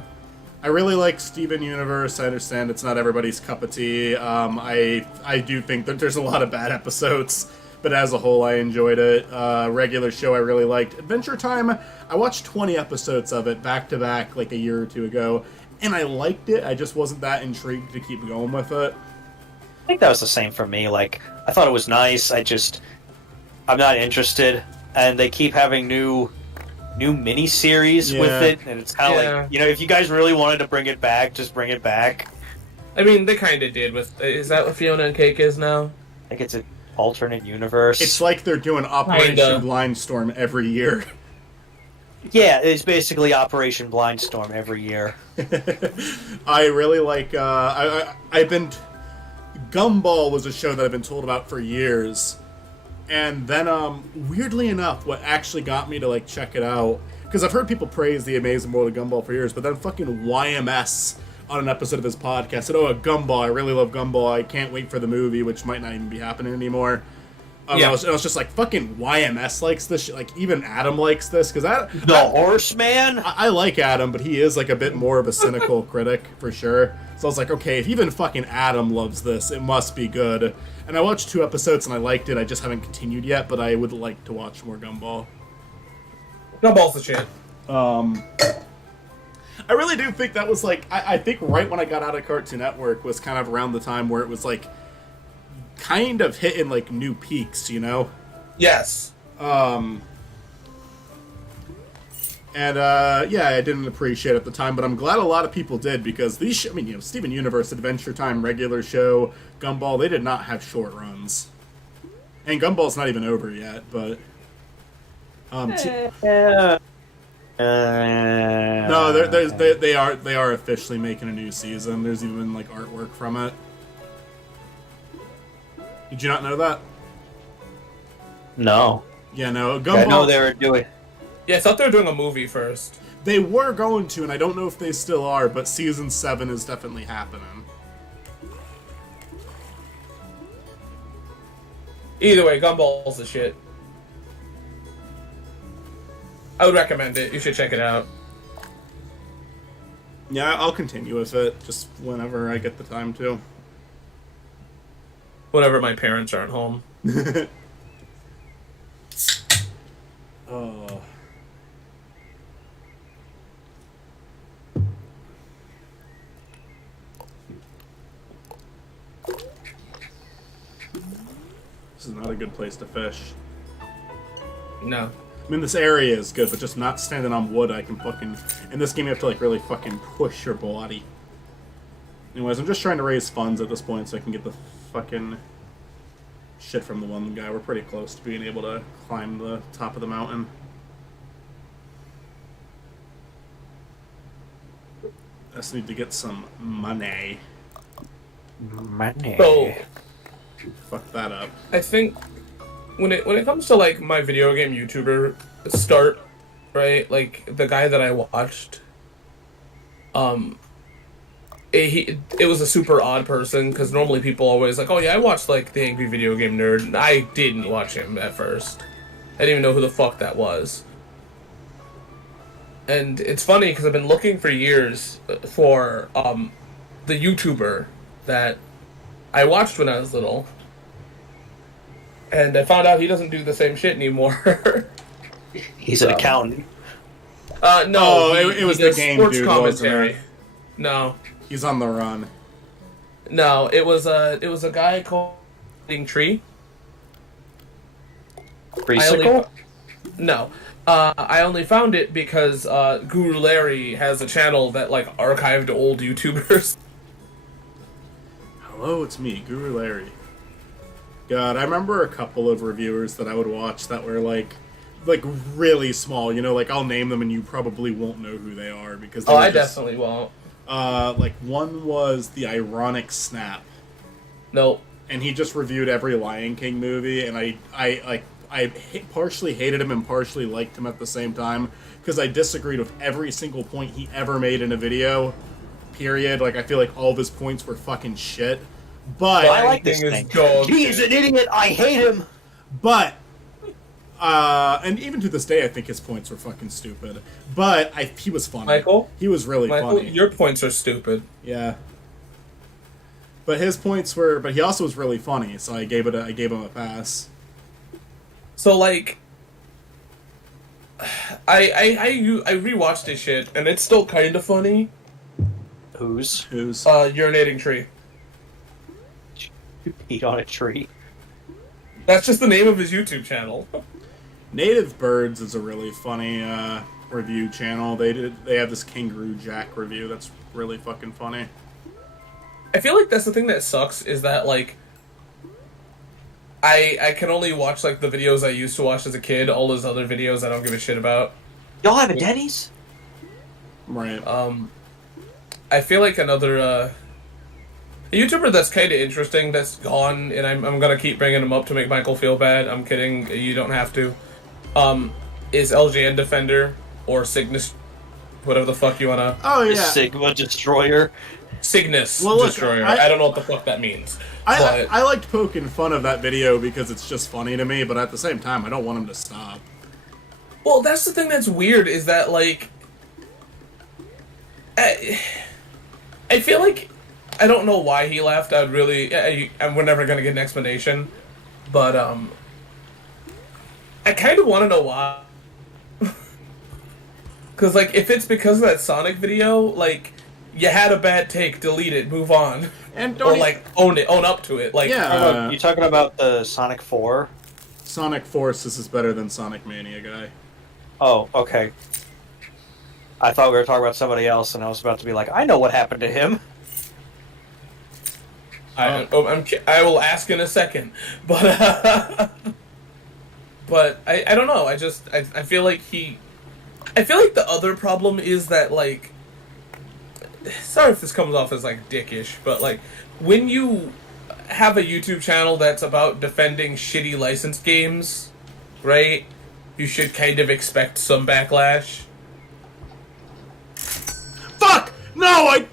I really like Steven Universe. I understand it's not everybody's cup of tea. I do think that there's a lot of bad episodes, but as a whole, I enjoyed it. Regular Show I really liked. Adventure Time, I watched 20 episodes of it back to back like a year or two ago, and I liked it. I just wasn't that intrigued to keep going with it. I think that was the same for me. Like, I thought it was nice. I'm not interested, and they keep having new mini-series with it, and it's kind of like, if you guys really wanted to bring it back, just bring it back. I mean, they kind of did with... Is that what Fiona and Cake is now? I think it's an alternate universe. It's like they're doing Operation Blindstorm every year. Yeah, it's basically Operation Blindstorm every year. I really like... Gumball was a show that I've been told about for years. And then, weirdly enough, what actually got me to, like, check it out... Because I've heard people praise The Amazing World of Gumball for years, but then fucking YMS on an episode of his podcast said, a Gumball, I really love Gumball, I can't wait for the movie, which might not even be happening anymore. I was just like, fucking YMS likes this shit. Like, even Adam likes this, because The Horseman? I like Adam, but he is, like, a bit more of a cynical critic, for sure. So I was like, okay, if even fucking Adam loves this, it must be good. And I watched 2 episodes, and I liked it. I just haven't continued yet, but I would like to watch more Gumball. Gumball's the shit. I really do think that was, like, I think right when I got out of Cartoon Network was kind of around the time where it was, like, kind of hitting, like, new peaks, you know? Yes. I didn't appreciate it at the time, but I'm glad a lot of people did, because these Steven Universe, Adventure Time, Regular Show, Gumball, they did not have short runs. And Gumball's not even over yet, but... No, they are officially making a new season. There's even, like, artwork from it. Did you not know that? No. Yeah, no. Gumball... I know they were doing... Yeah, I thought they were doing a movie first. They were going to, and I don't know if they still are, but Season 7 is definitely happening. Either way, Gumball's the shit. I would recommend it. You should check it out. Yeah, I'll continue with it, just whenever I get the time to. Whenever my parents aren't home. Oh. This is not a good place to fish. No. I mean, this area is good, but just not standing on wood, I can fucking... In this game, you have to, like, really fucking push your body. Anyways, I'm just trying to raise funds at this point so I can get the fucking shit from the one guy. We're pretty close to being able to climb the top of the mountain. I just need to get some money. Money. So Fuck that up. I think when it comes to like my video game YouTuber start, right? Like the guy that I watched, it was a super odd person because normally people always like, oh yeah, I watched like the Angry Video Game Nerd. And I didn't watch him at first. I didn't even know who the fuck that was. And it's funny because I've been looking for years for the YouTuber that I watched when I was little, and I found out he doesn't do the same shit anymore. He's an accountant. No, it was he the does game sports dude, wasn't commentary. it? No, He's on the run. no, it was a guy called Tree. Freesicle? No. I only found it because Guru Larry has a channel that like archived old YouTubers. Hello, it's me, Guru Larry. God, I remember a couple of reviewers that I would watch that were like really small. You know, like I'll name them and you probably won't know who they are because they Oh, were I just, definitely won't. like one was the Ironic Snap, Nope. and he just reviewed every Lion King movie, and I partially hated him and partially liked him at the same time because I disagreed with every single point he ever made in a video. Period. Like I feel like all of his points were fucking shit. But I like this Thing is thing. dog He's shit. an idiot. I hate him. But and even to this day, I think his points were fucking stupid. But he was funny. Michael? He was really Michael, funny. your points are stupid. Yeah. But his points were. But he also was really funny, so I gave him a pass. So like, I rewatched this shit and it's still kind of funny. Who's? Urinating Tree. Eat on a tree. That's just the name of his YouTube channel. Native Birds is a really funny review channel. They have this Kangaroo Jack review that's really fucking funny. I feel like that's the thing that sucks is that like I can only watch like the videos I used to watch as a kid. All those other videos I don't give a shit about. Y'all have a Denny's? Right. I feel like another a YouTuber that's kind of interesting that's gone, and I'm gonna keep bringing him up to make Michael feel bad. I'm kidding. You don't have to. Is LJN Defender or Cygnus, whatever the fuck you wanna. Oh The yeah. Sigma Destroyer. Cygnus Well, look, Destroyer. I I don't know what the fuck that means. I liked poking fun of that video because it's just funny to me, but at the same time, I don't want him to stop. Well, that's the thing that's weird is that like I feel like I don't know why he left. We're never gonna get an explanation, but I kind of want to know why. Because like if it's because of that Sonic video, like you had a bad take, delete it, move on, And or like own up to it. Like Yeah. You talking about the Sonic 4? Sonic Forces is better than Sonic Mania guy. Oh, okay. I thought we were talking about somebody else, and I was about to be like, I know what happened to him. I will ask in a second, but I don't know. I feel like I feel like the other problem is that like, sorry if this comes off as like dickish, but like when you have a YouTube channel that's about defending shitty licensed games, right? You should kind of expect some backlash. Fuck! No,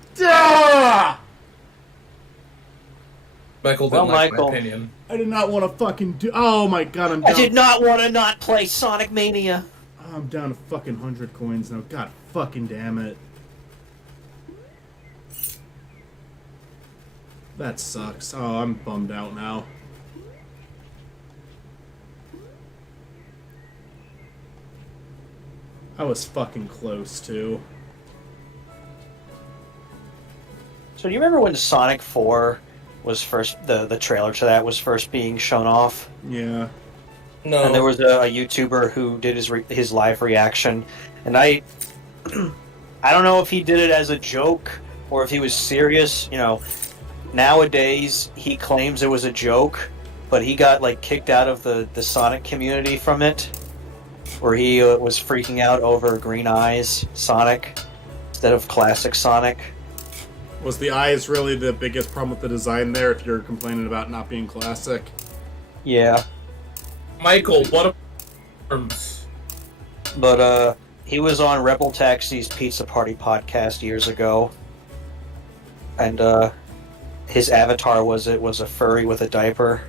Michael didn't Well, like Michael. my opinion. I did not want to fucking do. Oh my god, I'm I down. did not want to not play Sonic Mania. I'm down to fucking 100 coins now. God fucking damn it. That sucks. Oh, I'm bummed out now. I was fucking close too. So do you remember when Sonic 4 was first, the trailer to that was first being shown off? Yeah. No, And there was a YouTuber who did his live reaction, and I don't know if he did it as a joke or if he was serious. You know, nowadays he claims it was a joke, but he got like kicked out of the Sonic community from it, where he was freaking out over Green Eyes Sonic instead of classic Sonic. Was the eyes really the biggest problem with the design there, if you're complaining about not being classic? Yeah. Michael, what a... But he was on Rebel Taxi's Pizza Party podcast years ago, and his avatar was a furry with a diaper,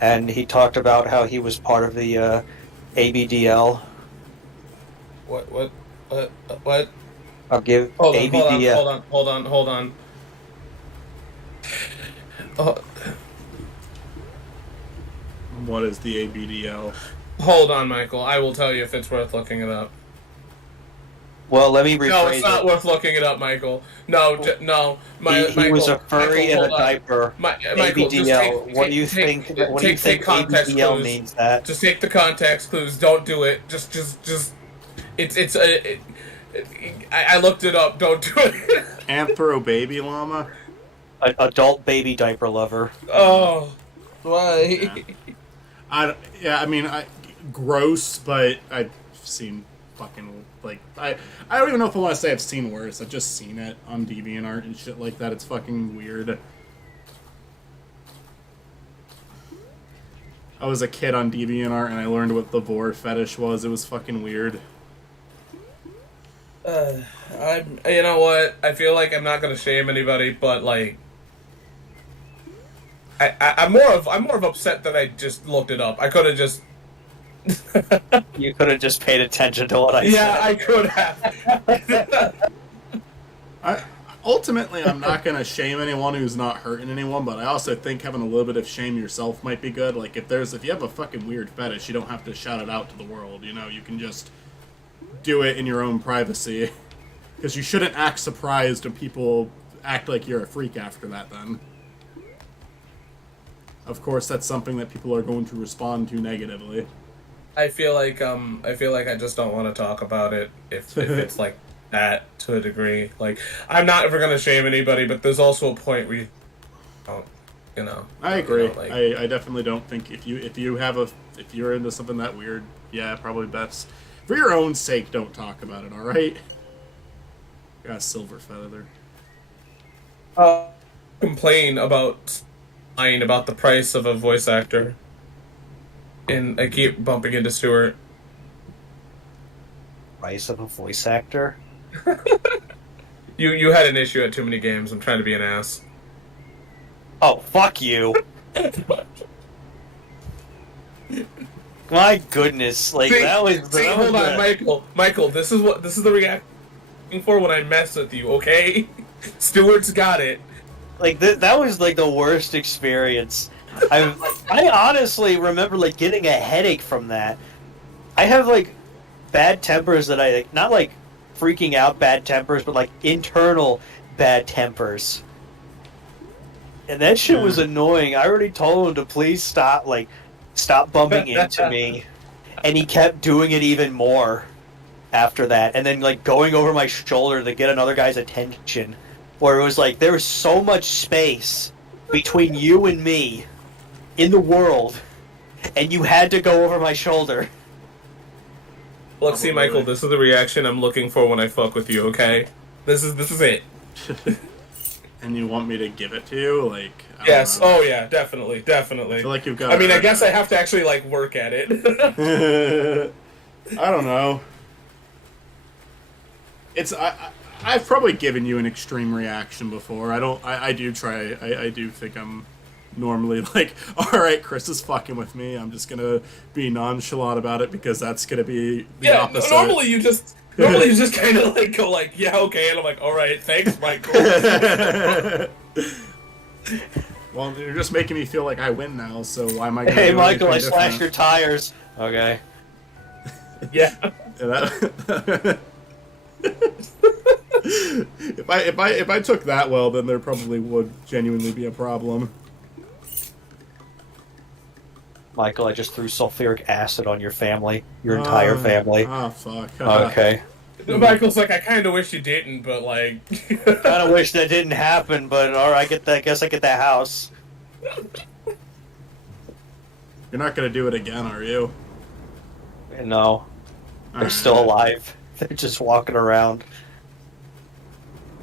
and he talked about how he was part of the ABDL. What? I'll give ABDL. Hold on. What is the ABDL? Hold on, Michael. I will tell you if it's worth looking it up. Well, let me rephrase it. No, it's not worth looking it up, Michael. No. He was a furry in a diaper. Michael, ABDL. What do you think? What do you think ABDL means? That just take the context clues. Don't do it. Just. I looked it up. Don't do it. Anthro baby llama. Adult baby diaper lover. Oh, why? Yeah. Gross, but I've seen fucking like I don't even know if I want to say I've seen worse. I've just seen it on DeviantArt and shit like that. It's fucking weird. I was a kid on DeviantArt and I learned what the vor fetish was. It was fucking weird. You know what? I feel like I'm not gonna shame anybody, but like, I'm more of upset that I just looked it up. I could have just. You could have just paid attention to what I said. Yeah, I could have. Ultimately, I'm not going to shame anyone who's not hurting anyone, but I also think having a little bit of shame yourself might be good. Like, if you have a fucking weird fetish, you don't have to shout it out to the world, you know? You can just do it in your own privacy. Because you shouldn't act surprised when people act like you're a freak after that, then. Of course, that's something that people are going to respond to negatively. I feel like I just don't want to talk about it if it's like that to a degree. Like, I'm not ever gonna shame anybody, but there's also a point where you don't, you know. I agree. You know, like, I definitely don't think if you're into something that weird, yeah, probably best for your own sake, don't talk about it. All right. Got a silver feather there. Complain about lying about the price of a voice actor. And I keep bumping into Stuart. Price of a voice actor? You had an issue at too many games. I'm trying to be an ass. Oh, fuck you. My goodness, like that was. Hold on, Michael. This is the reaction for when I mess with you. Okay, Stuart's got it. Like that was like the worst experience. I honestly remember like getting a headache from that. I have like bad tempers that I like, not like freaking out bad tempers, but like internal bad tempers. And that shit was annoying. I already told him to please stop bumping into me, and he kept doing it even more after that. And then like going over my shoulder to get another guy's attention, where it was like there was so much space between you and me in the world, and you had to go over my shoulder. Look, see, Michael, this is the reaction I'm looking for when I fuck with you, okay? This is it. And you want me to give it to you? Like, yes, oh yeah, definitely. I feel like you've got. I mean, I guess I have to actually, like, work at it. I don't know. I've probably given you an extreme reaction before. I do think I'm normally like, alright, Chris is fucking with me. I'm just gonna be nonchalant about it because that's gonna be the opposite. Normally you just kind of like go like, yeah, okay, and I'm like, alright, thanks, Michael. Well, you're just making me feel like I win now, so why am I gonna Hey, do Michael, I anything slashed different? your tires. Okay. Yeah. If I took that well, then there probably would genuinely be a problem. Michael, I just threw sulfuric acid on your family, your entire family. Oh, fuck. Okay. Michael's like, I kind of wish you didn't, but like... Kind of wish that didn't happen, but alright, I guess I get that house. You're not gonna do it again, are you? No. They're still alive. They're just walking around.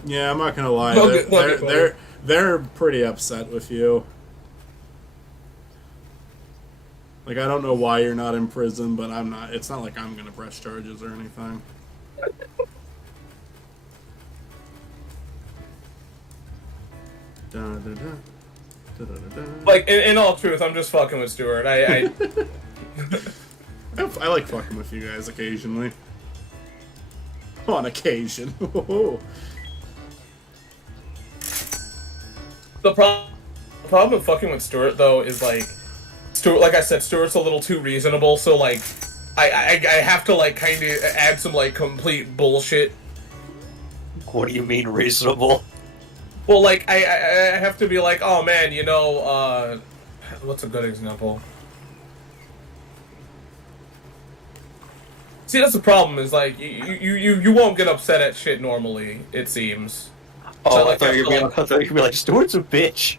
Yeah, I'm not gonna lie. They'll They're, get- they'll they're, get better. they're, they're pretty upset with you. Like, I don't know why you're not in prison, but I'm not. It's not like I'm gonna press charges or anything. Da, da, da. Da, da, da, da. Like, in all truth, I'm just fucking with Stuart. I I like fucking with you guys occasionally. On occasion. the problem with fucking with Stuart though is like, Stuart, like I said, Stuart's a little too reasonable. So like, I have to like kind of add some like complete bullshit. What do you mean reasonable? Well, like I have to be like, oh man, you know, what's a good example? See, that's the problem. Is like you won't get upset at shit normally. It seems. Oh, So, like, I thought you were like- gonna be like, Stuart's a bitch.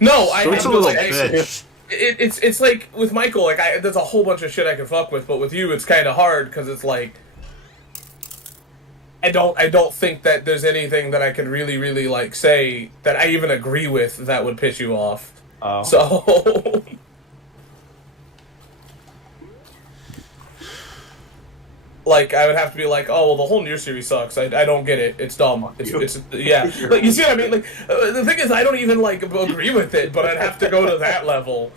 No, I Stuart's a feel little like bitch. it's like with Michael, like there's a whole bunch of shit I can fuck with, but with you, it's kind of hard because it's like I don't think that there's anything that I could really like say that I even agree with that would piss you off. Oh. So. Like, I would have to be like, oh, well, the whole Nier series sucks. I don't get it. It's dumb. It's yeah. Like, you see what I mean? Like, the thing is, I don't even, like, agree with it, but I'd have to go to that level.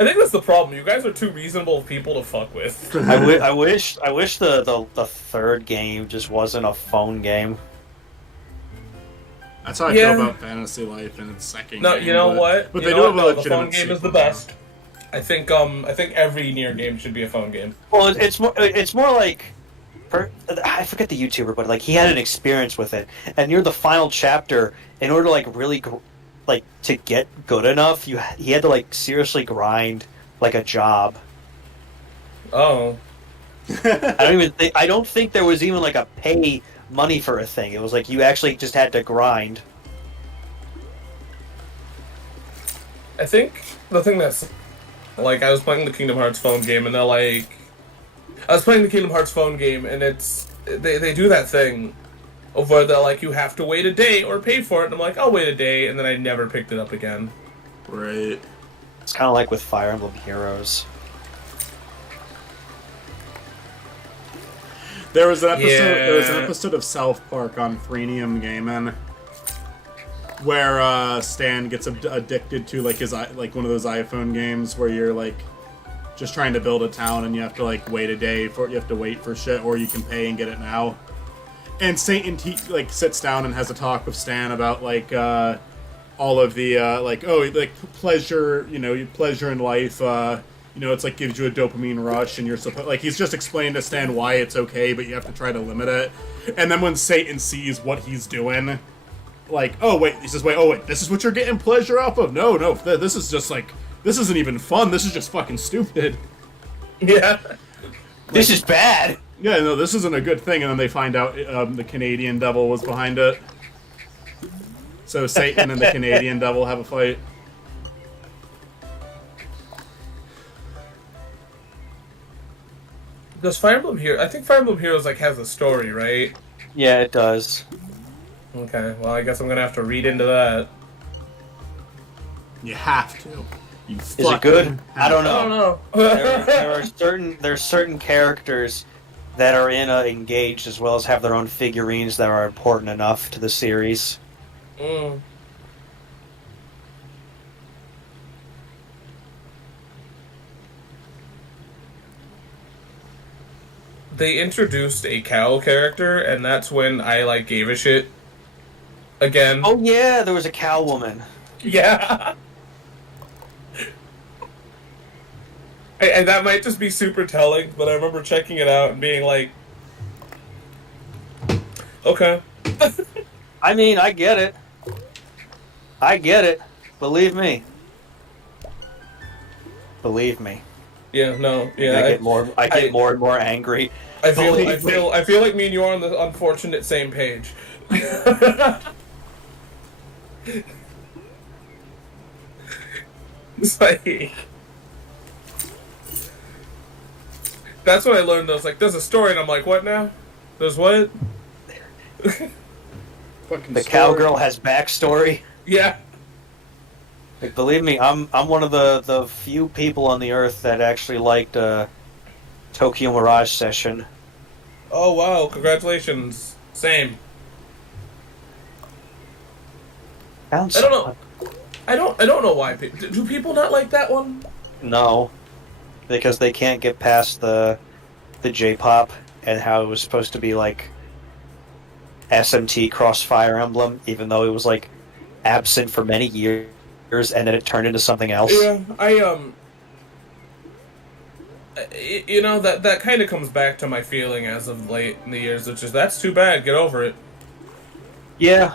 I think that's the problem. You guys are too reasonable people to fuck with. I wish the third game just wasn't a phone game. That's how I Yeah. feel about Fantasy Life in its second No, game. you know what? But You they know do what? have a No, the phone legitimate game is the sequel. best. I think every Nier game should be a phone game. Well, it's more like, I forget the YouTuber, but like he had an experience with it, and near the final chapter, in order to like really like to get good enough, he had to like seriously grind like a job. Oh. I don't think there was even like a pay money for a thing. It was like you actually just had to grind. I think the thing that's like I was playing the Kingdom Hearts phone game and they're like I was playing the Kingdom Hearts phone game and they do that thing of where they're like you have to wait a day or pay for it and I'm like I'll wait a day and then I never picked it up again. Right. It's kind of like with Fire Emblem Heroes. There was an episode. Yeah. There was an episode of South Park on Freemium Gaming where Stan gets addicted to like his like one of those iPhone games where you're like just trying to build a town and you have to like wait a day for you have to wait for shit or you can pay and get it now. And Satan like sits down and has a talk with Stan about like all of the like pleasure, you know, pleasure in life. You know, it's like gives you a dopamine rush, and you're supposed like he's just explaining to Stan why it's okay, but you have to try to limit it. And then when Satan sees what he's doing, like, oh wait, he says, wait, this is what you're getting pleasure off of? No, this is just like this isn't even fun. This is just fucking stupid. Yeah. This is bad. Yeah, no, this isn't a good thing. And then they find out the Canadian devil was behind it. So Satan and the Canadian devil have a fight. Does Fire Emblem Heroes? I think Fire Emblem Heroes like has a story, right? Yeah, it does. Okay, well I guess I'm gonna have to read into that. You have to. You Is it good? I don't I don't know. know. There's certain characters that are engaged as well as have their own figurines that are important enough to the series. Mm. They introduced a cow character, and that's when I like gave a shit. Again. Oh yeah, there was a cow woman. Yeah. And that might just be super telling, but I remember checking it out and being like, okay. I mean, I get it. I get it. Believe me. Believe me. Yeah, no, yeah. I get more and more angry. I feel like me and you are on the unfortunate same page. It's like that's what I learned. I was like, "There's a story," and I'm like, "What now? There's what?" Fucking The story. cowgirl has backstory. Yeah. Like, believe me, I'm one of the few people on the earth that actually liked Tokyo Mirage Session. Oh wow! Congratulations. Same. Sounds I don't know. I don't know why. Do people not like that one? No, because they can't get past the J-pop and how it was supposed to be like SMT cross Fire Emblem, even though it was like absent for many years, and then it turned into something else. Yeah, you know that kind of comes back to my feeling as of late in the years, which is that's too bad. Get over it. Yeah,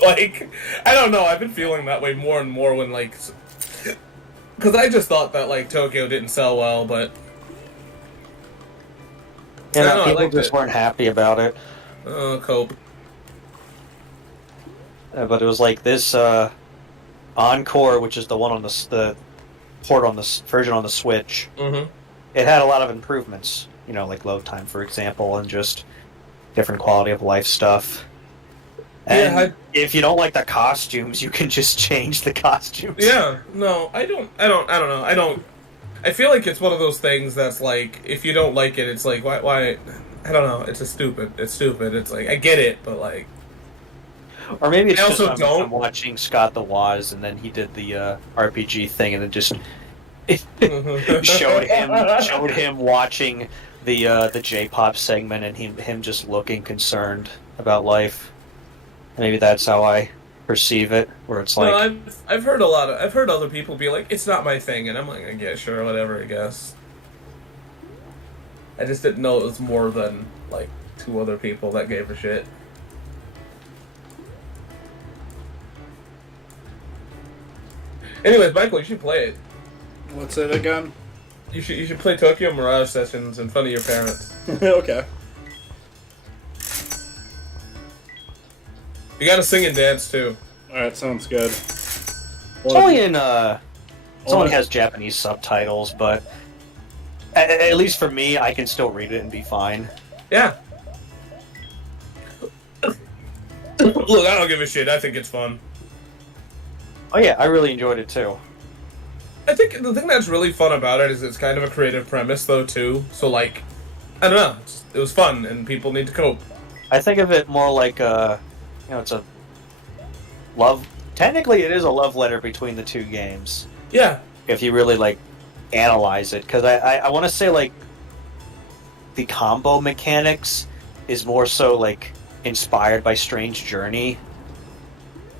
Like, I don't know. I've been feeling that way more and more when like, because I just thought that like Tokyo didn't sell well, but you I know, don't know, I people liked just it. weren't happy about it. Cope. But it was like this Encore, which is the one on the port on the version on the Switch. Mm-hmm. It had a lot of improvements, you know, like load time, for example, and just different quality of life stuff. And Yeah, if you don't like the costumes, you can just change the costumes. Yeah, no, I don't know. I feel like it's one of those things that's like, if you don't like it, it's like, why, I don't know, it's stupid. It's like, I get it, but like... Or maybe it's I just also don't. I'm watching Scott the Waz, and then he did the RPG thing, and it just showed him watching the J-pop segment, and him just looking concerned about life. Maybe that's how I perceive it, where it's like, No, I've heard other people be like, it's not my thing, and I'm like, yeah, sure, whatever, I guess. I just didn't know it was more than like 2 other people that gave a shit. Anyways, Michael, you should play it. What's it again? You should play Tokyo Mirage Sessions in front of your parents. Okay. You gotta sing and dance too. Alright, sounds good. it's only in it only has Japanese subtitles, but at least for me, I can still read it and be fine. Yeah. Look, I don't give a shit. I think it's fun. Oh yeah, I really enjoyed it too. I think the thing that's really fun about it is it's kind of a creative premise, though, too. So, like, I don't know. It was fun, and people need to cope. I think of it more like it's a love. Technically, it is a love letter between the two games. Yeah. If you really like analyze it, because I want to say like the combo mechanics is more so like inspired by Strange Journey,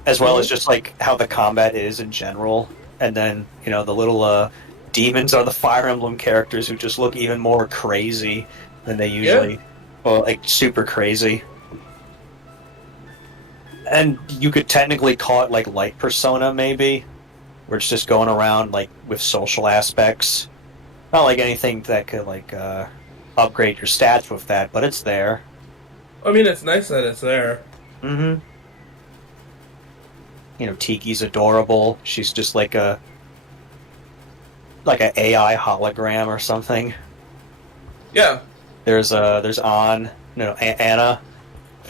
as well as just like how the combat is in general. And then, you know, the little demons are the Fire Emblem characters who just look even more crazy than they usually, well, like super crazy. And you could technically call it like Light Persona, maybe, where it's just going around like with social aspects. Not like anything that could like upgrade your stats with that, but it's there. I mean, it's nice that it's there. Mm-hmm. You know, Tiki's adorable. She's just like a AI hologram or something. Yeah. There's Anna,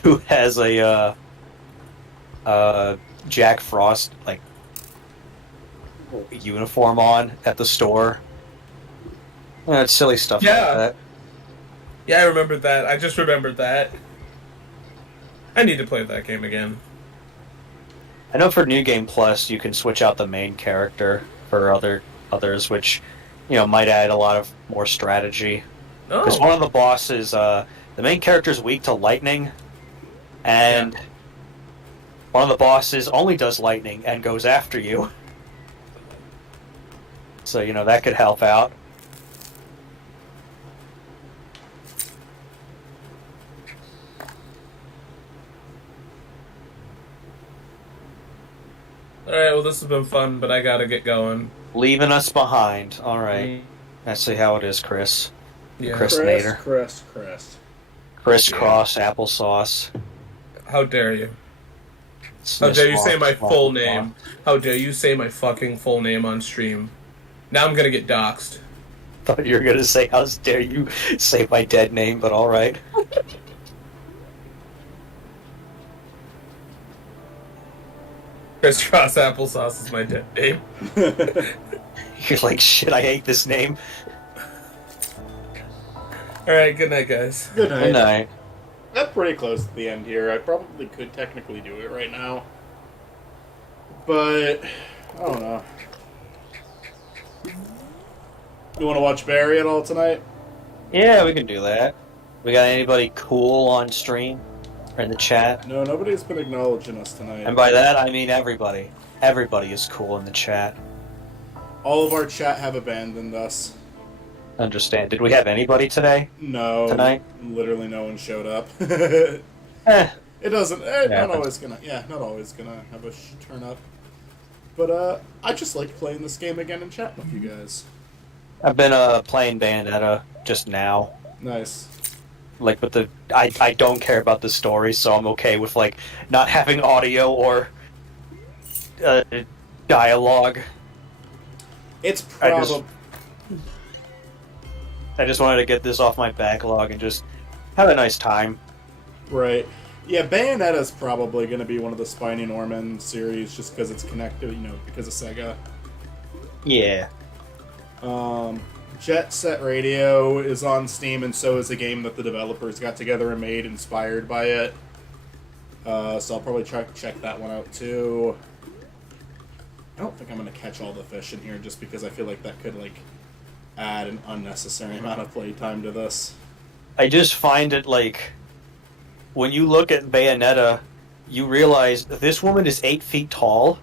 who has a Jack Frost like uniform on at the store. It's silly stuff like that. Yeah, I remembered that. I just remembered that. I need to play that game again. I know for New Game Plus you can switch out the main character for others, which, you know, might add a lot of more strategy. Because one of the bosses, the main character is weak to lightning, and one of the bosses only does lightning and goes after you. So, you know, that could help out. Alright, well, this has been fun, but I gotta get going. Leaving us behind. All right. That's how it is, Chris. Yeah. Chris Nader. Chris. Crisscross applesauce. How dare you? How dare you say my Small, full small. name? How dare you say my fucking full name on stream? Now I'm gonna get doxxed. Thought you were gonna say, how dare you say my dead name, but alright. Crisscross applesauce is my dead name. You're like, shit, I hate this name. Alright, good night, guys. Good night. Good night. I'm pretty close to the end here. I probably could technically do it right now. But, I don't know. You want to watch Barry at all tonight? Yeah, we can do that. We got anybody cool on stream? Or in the chat? No, nobody's been acknowledging us tonight. And by that, I mean everybody. Everybody is cool in the chat. All of our chat have abandoned us. Understand. Did we have anybody today? No. Tonight? Literally no one showed up. Eh. It doesn't. Yeah, not but- always gonna. Yeah, not always gonna have a turn up. But I just like playing this game again and chatting with you guys. I've been playing Bayonetta just now. Nice. Like, but I don't care about the story, so I'm okay with like not having audio or dialogue. It's I probably. just wanted to get this off my backlog and just have a nice time. Right. Yeah, Bayonetta's probably going to be one of the Spiny Norman series just because it's connected, because of Sega. Yeah. Jet Set Radio is on Steam, and so is a game that the developers got together and made inspired by it. So I'll probably check that one out too. I don't think I'm going to catch all the fish in here just because I feel like that could, add an unnecessary amount of playtime to this. I just find it like when you look at Bayonetta, you realize this woman is 8 feet tall,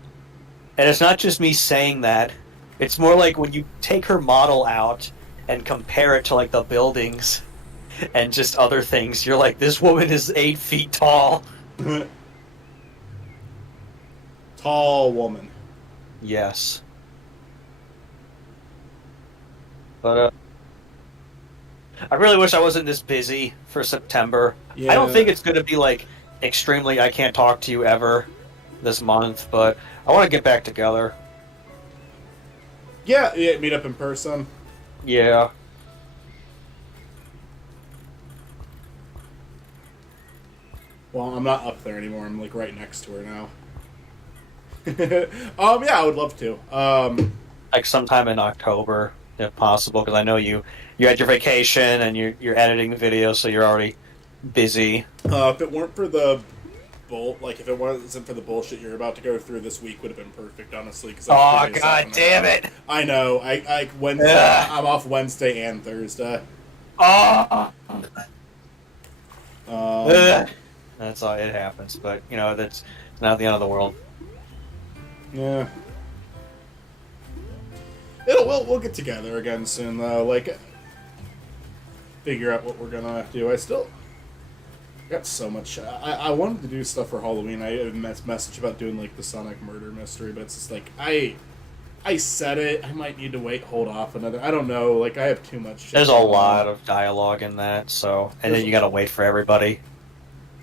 and it's not just me saying that. It's more like when you take her model out and compare it to like the buildings and just other things, you're like, this woman is 8 feet tall. Tall woman. Yes. But I really wish I wasn't this busy for September. Yeah. I don't think it's going to be like extremely I can't talk to you ever this month, but I want to get back together. Yeah, meet up in person. Yeah. Well, I'm not up there anymore. I'm right next to her now. Yeah, I would love to. Like sometime in October, if possible, because I know you had your vacation and you're editing the video, so you're already busy. If it weren't for the if it wasn't for the bullshit you're about to go through, this week would have been perfect, honestly. Cause Oh, god damn it! I know. I Wednesday. Ugh. I'm off Wednesday and Thursday. Oh! Um, That's all, it happens, but, that's not the end of the world. Yeah. We'll get together again soon though. Figure out what we're gonna do. I still got so much. I wanted to do stuff for Halloween. I had a message about doing the Sonic murder mystery, but it's just I said it. I might need to hold off another. I don't know. I have too much shit. There's a lot of dialogue in that, so and then you gotta wait for everybody.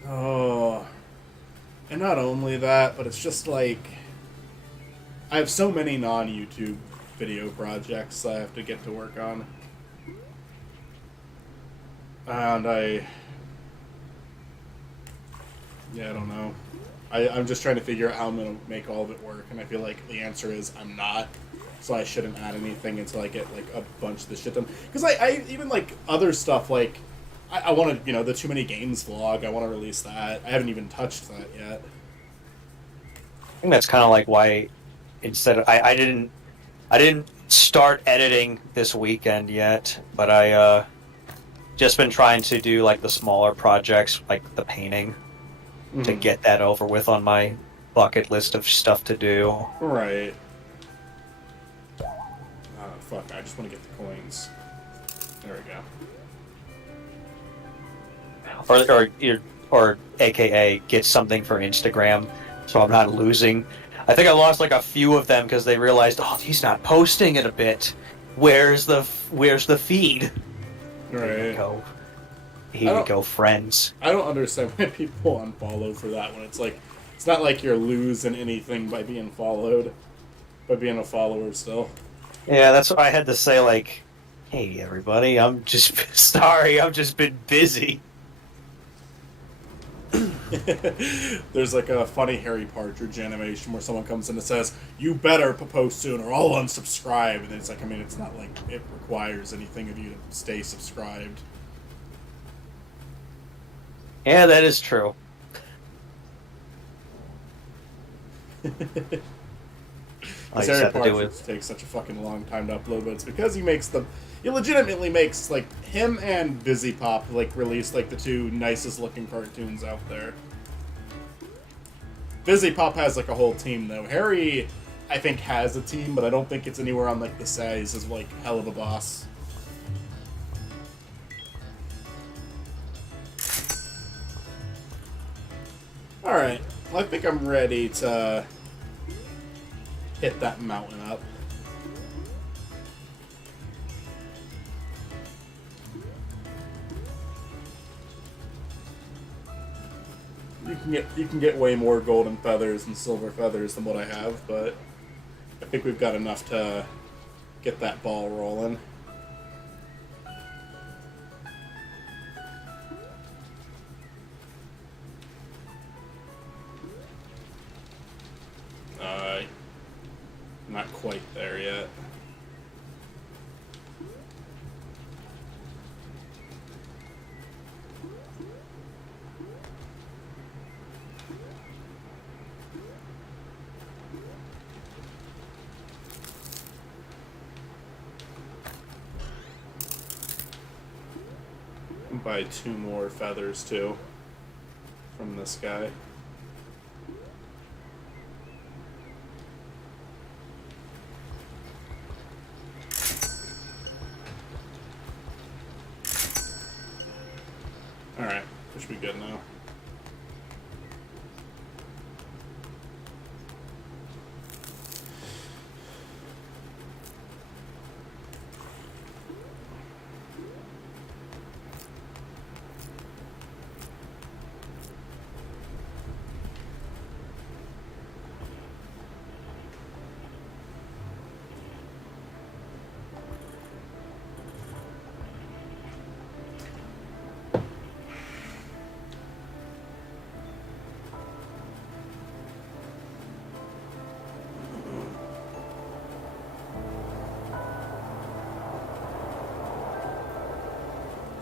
Oh, and not only that, but it's just I have so many non-YouTube video projects I have to get to work on, and I don't know. I'm just trying to figure out how I'm going to make all of it work, and I feel like the answer is I'm not, so I shouldn't add anything until I get, a bunch of this shit done. Because I even, other stuff, I want to, the Too Many Games vlog, I want to release that. I haven't even touched that yet. I think that's kind of why instead of I didn't start editing this weekend yet, but I just been trying to do the smaller projects, like the painting, to get that over with on my bucket list of stuff to do. Right. Fuck, I just want to get the coins. There we go. Or AKA get something for Instagram, so I'm not losing. I think I lost a few of them because they realized, oh, he's not posting it a bit. Where's the feed? Right. Here we go, friends. I don't understand why people unfollow for that when it's It's not like you're losing anything by being followed, by being a follower still. Yeah, that's what I had to say. Like, hey, everybody, I'm just sorry. I've just been busy. There's like a funny Harry Partridge animation where someone comes in and says, "You better post soon or I'll unsubscribe." And it's like, I mean, it's not like it requires anything of you to stay subscribed. Yeah, that is true. I Because just Harry have to do Partridge it. takes such a fucking long time to upload, but it's because he legitimately makes, like, him and Busy Pop, like, release, like, the two nicest looking cartoons out there. Busy Pop has, like, a whole team, though. Harry, I think, has a team, but I don't think it's anywhere on, like, the size as, like, Hell of a Boss. Alright, well, I think I'm ready to hit that mountain up. You can get way more golden feathers and silver feathers than what I have, but I think we've got enough to get that ball rolling. Not quite there yet. Buy 2 more feathers too from this guy. Alright, we should be good now.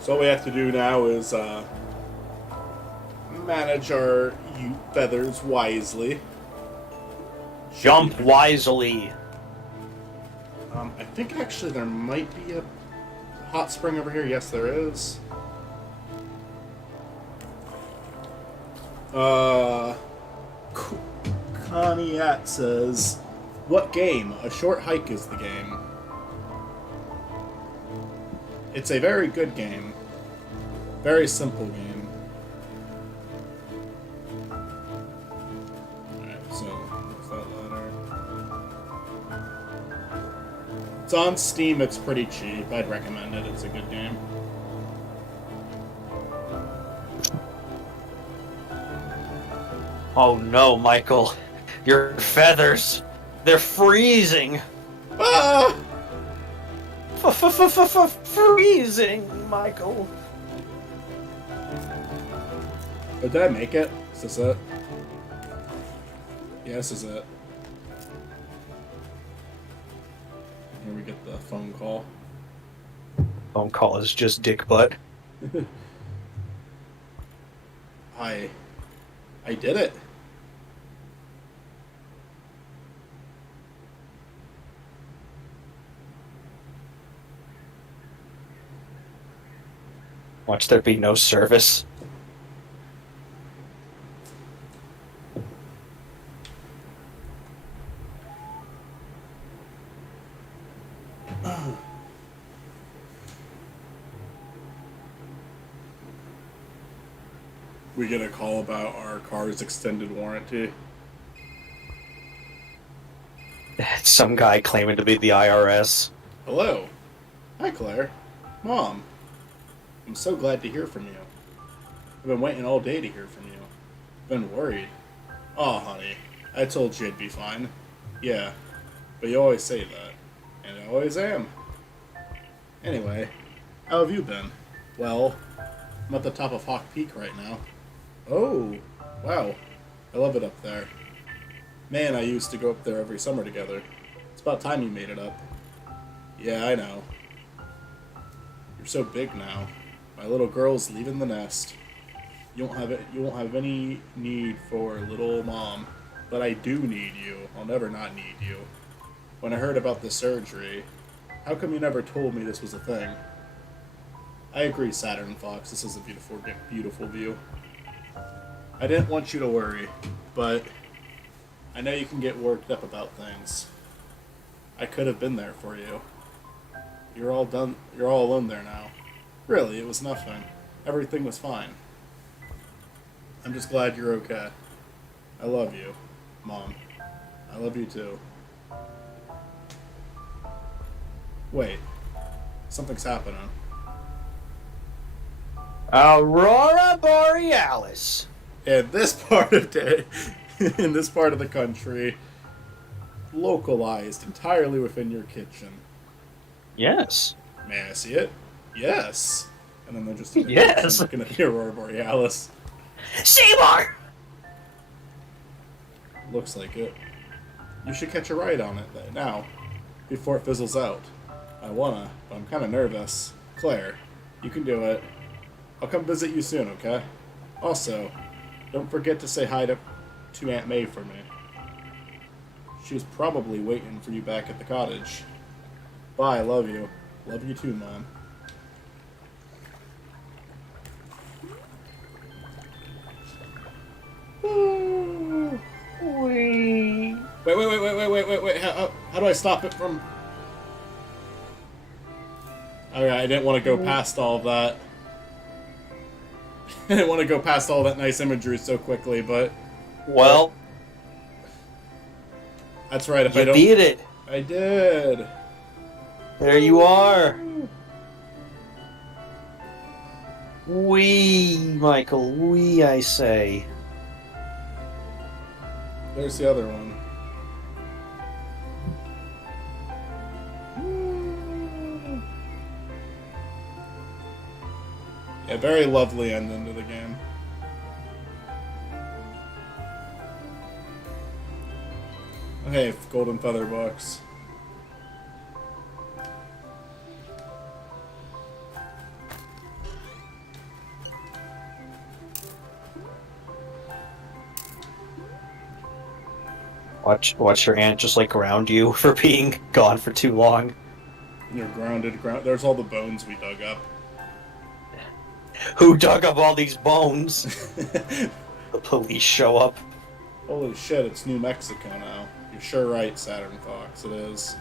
So what we have to do now is manage our feathers wisely. Jump wisely. I think actually there might be a hot spring over here. Yes, there is. Conniat says, "What game? A short hike is the game." It's a very good game. Very simple game. Alright, so what's that ladder? It's on Steam, it's pretty cheap. I'd recommend it, it's a good game. Oh no, Michael. Your feathers. They're freezing. Ah! Freezing, Michael. Oh, did I make it? Is this it? Yeah, this is it. Here we get the phone call. Phone call is just dick butt. I did it. Watch there be no service. We get a call about our car's extended warranty. Some guy claiming to be the IRS. Hello. Hi, Claire. Mom. I'm so glad to hear from you. I've been waiting all day to hear from you. Been worried. Oh, honey, I told you I'd be fine. Yeah, but you always say that, and I always am. Anyway, how have you been? Well, I'm at the top of Hawk Peak right now. Oh, wow. I love it up there. Man, I used to go up there every summer together. It's about time you made it up. Yeah, I know. You're so big now. My little girl's leaving the nest. You won't have any need for little mom. But I do need you. I'll never not need you. When I heard about the surgery, how come you never told me this was a thing? I agree, Saturn Fox. This is a beautiful, beautiful view. I didn't want you to worry, but I know you can get worked up about things. I could have been there for you. You're all done. You're all alone there now. Really, it was nothing. Everything was fine. I'm just glad you're okay. I love you, Mom. I love you too. Wait. Something's happening. Aurora Borealis. In this part of in this part of the country, localized entirely within your kitchen. Yes. May I see it? Yes. And then they're just Yes. looking at the Aurora Borealis. Seymour! Looks like it. You should catch a ride on it now, before it fizzles out. I wanna, but I'm kinda nervous. Claire, you can do it. I'll come visit you soon, okay? Also, don't forget to say hi to Aunt May for me. She was probably waiting for you back at the cottage. Bye, love you. Love you too, Mom. Wait. How do I stop it from... Alright, I didn't want to go past all of that. I didn't want to go past all that nice imagery so quickly, but... Well... That's right, if I You don't... beat it. I did. There you are. Wee, Michael, wee, I say. There's the other one. Yeah, very lovely ending to the game. Okay, Golden Feather Box. Watch your aunt just like ground you for being gone for too long. You're grounded. There's all the bones we dug up. Who dug up all these bones? The police show up. Holy shit, it's New Mexico now. You're sure right, Saturn Fox. It is.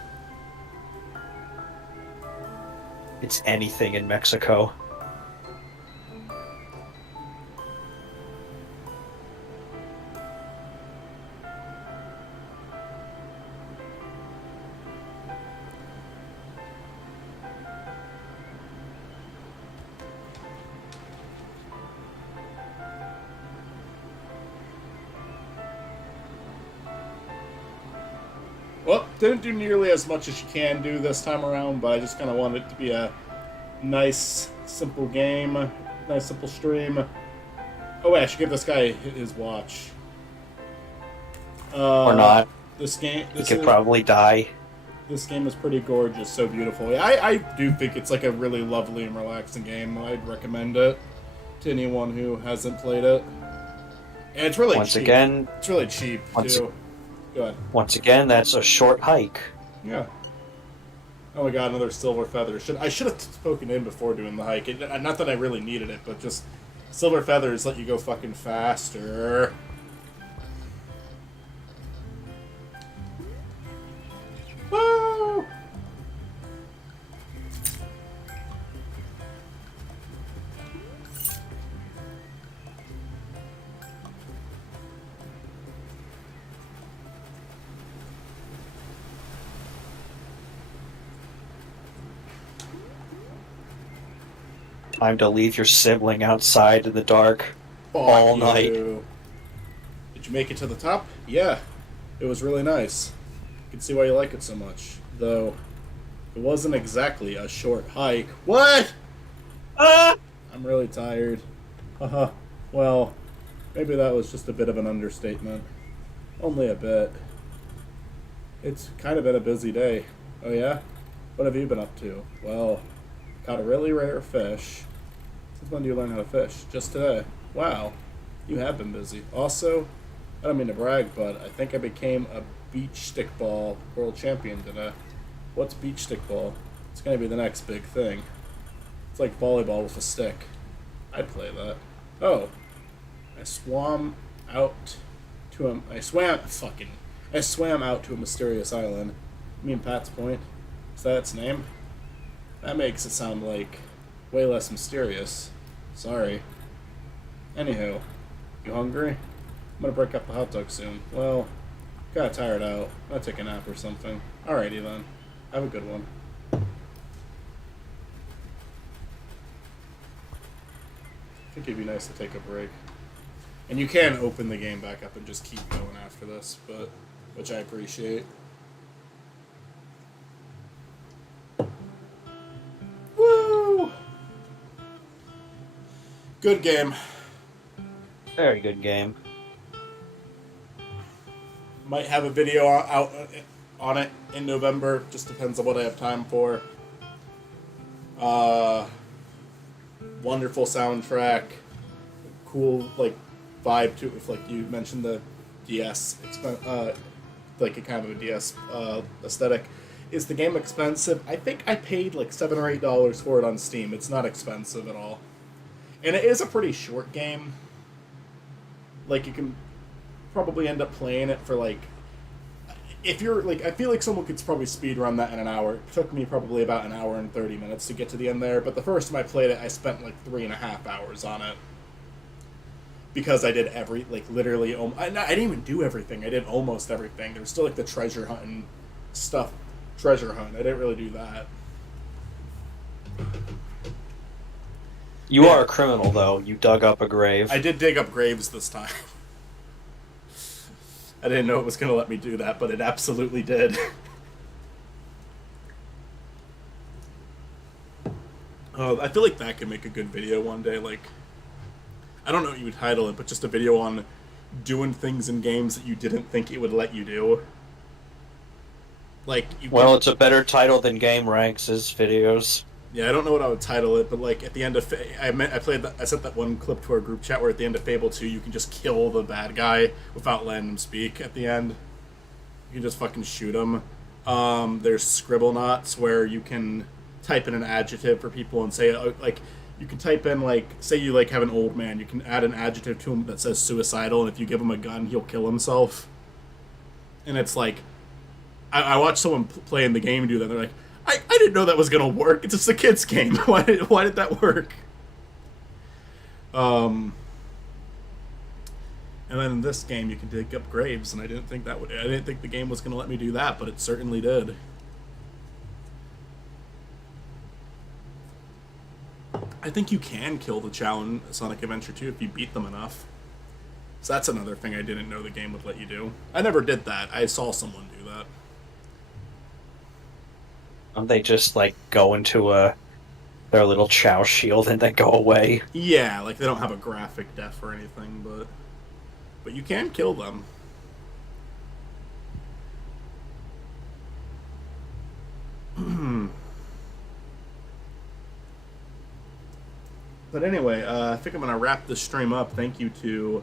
It's anything in Mexico. Well, didn't do nearly as much as you can do this time around, but I just kind of wanted it to be a nice, simple game, nice, simple stream. Oh wait, I should give this guy his watch. Or not. This game, He could probably die. This game is pretty gorgeous, so beautiful. I do think it's like a really lovely and relaxing game. I'd recommend it to anyone who hasn't played it. And it's really Once cheap. again, It's really cheap too. Go ahead. once again, that's a short hike. Yeah. Oh my god, another silver feather. I should have spoken in before doing the hike. Not that I really needed it, but just silver feathers let you go fucking faster. Woo! Time to leave your sibling outside in the dark Fuck all you. night. Did you make it to the top? Yeah, it was really nice. I can see why you like it so much. Though, it wasn't exactly a short hike. What? Ah! I'm really tired. Haha. Well, maybe that was just a bit of an understatement. Only a bit. It's kind of been a busy day. Oh yeah? What have you been up to? Well, caught a really rare fish. Since when do you learn how to fish? Just today. Wow. You have been busy. Also, I don't mean to brag, but I think I became a beach stickball world champion today. What's beach stickball? It's gonna be the next big thing. It's like volleyball with a stick. I'd play that. Oh. I swam out to a... I swam out to a mysterious island. You mean Pat's Point? Is that its name? That makes it sound like way less mysterious. Sorry. Anywho, you hungry? I'm gonna break up the hot dog soon. Well, got tired out. I'll take a nap or something. Alrighty then. Have a good one. I think it'd be nice to take a break. And you can open the game back up and just keep going after this, but which I appreciate. Woo! Good game. Very good game. Might have a video out on it in November. Just depends on what I have time for. Wonderful soundtrack. Cool, like, vibe to it. If, like, you mentioned the DS, like a kind of a DS aesthetic. Is the game expensive? I think I paid like $7 or $8 for it on Steam. It's not expensive at all. And it is a pretty short game. Like, you can probably end up playing it for, like... If you're, like... I feel like someone could probably speedrun that in an hour. It took me probably about an hour and 30 minutes to get to the end there. But the first time I played it, I spent, like, 3.5 hours on it. Because I did literally... I didn't even do everything. I did almost everything. There was still, like, the treasure hunting stuff. Treasure hunt. I didn't really do that. You are a criminal, though. You dug up a grave. I did dig up graves this time. I didn't know it was going to let me do that, but it absolutely did. I feel like that could make a good video one day. Like, I don't know what you would title it, but just a video on doing things in games that you didn't think it would let you do. Like, well, it's a better title than Game Ranks' videos. Yeah, I don't know what I would title it, but like at the end of I sent that one clip to our group chat where at the end of Fable 2 you can just kill the bad guy without letting him speak at the end. You can just fucking shoot him. There's scribble knots where you can type in an adjective for people and say like you can type in like say you like have an old man, you can add an adjective to him that says suicidal, and if you give him a gun he'll kill himself. And it's like I watched someone playing the game do that. They're like, I didn't know that was gonna work. It's just a kid's game. Why did that work? And then in this game you can dig up graves, and I didn't think the game was gonna let me do that, but it certainly did. I think you can kill the Chow in Sonic Adventure 2 if you beat them enough. So that's another thing I didn't know the game would let you do. I never did that. I saw someone do that. They just like go into their little Chow shield and then go away. Yeah, like they don't have a graphic def or anything, but you can kill them. But anyway, I think I'm gonna wrap this stream up. Thank you to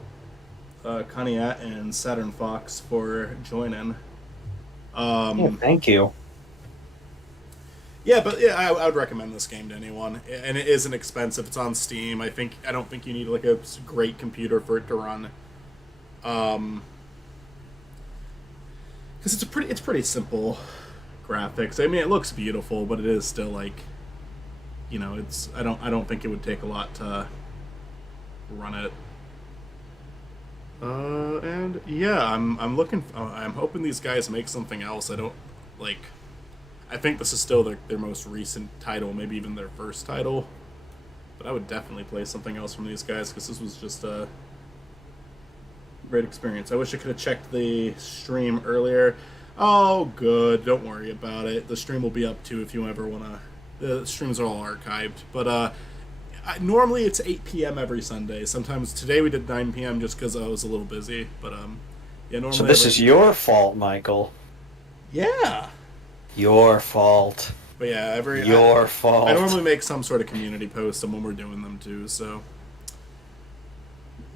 Kaniat and Saturn Fox for joining. Thank you. Yeah, but yeah, I would recommend this game to anyone, and it isn't expensive. It's on Steam. I don't think you need like a great computer for it to run, because it's pretty simple graphics. I mean, it looks beautiful, but it is still like, you know, I don't think it would take a lot to run it. And yeah, I'm hoping these guys make something else. I think this is still their most recent title, maybe even their first title. But I would definitely play something else from these guys, because this was just Great experience. I wish I could have checked the stream earlier. Oh, good. Don't worry about it. The stream will be up too if you ever want to. The streams are all archived. But normally it's 8 p.m. every Sunday. Sometimes today we did 9 p.m. just because I was a little busy. But yeah, normally. So this is your fault, Michael. Yeah. Your fault. But yeah, Your fault. I normally make some sort of community post on when we're doing them too. So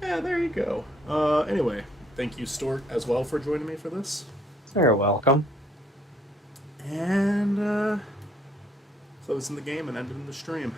yeah, there you go. Anyway, thank you, Stuart, as well for joining me for this. You're welcome. And closing the game and ending the stream.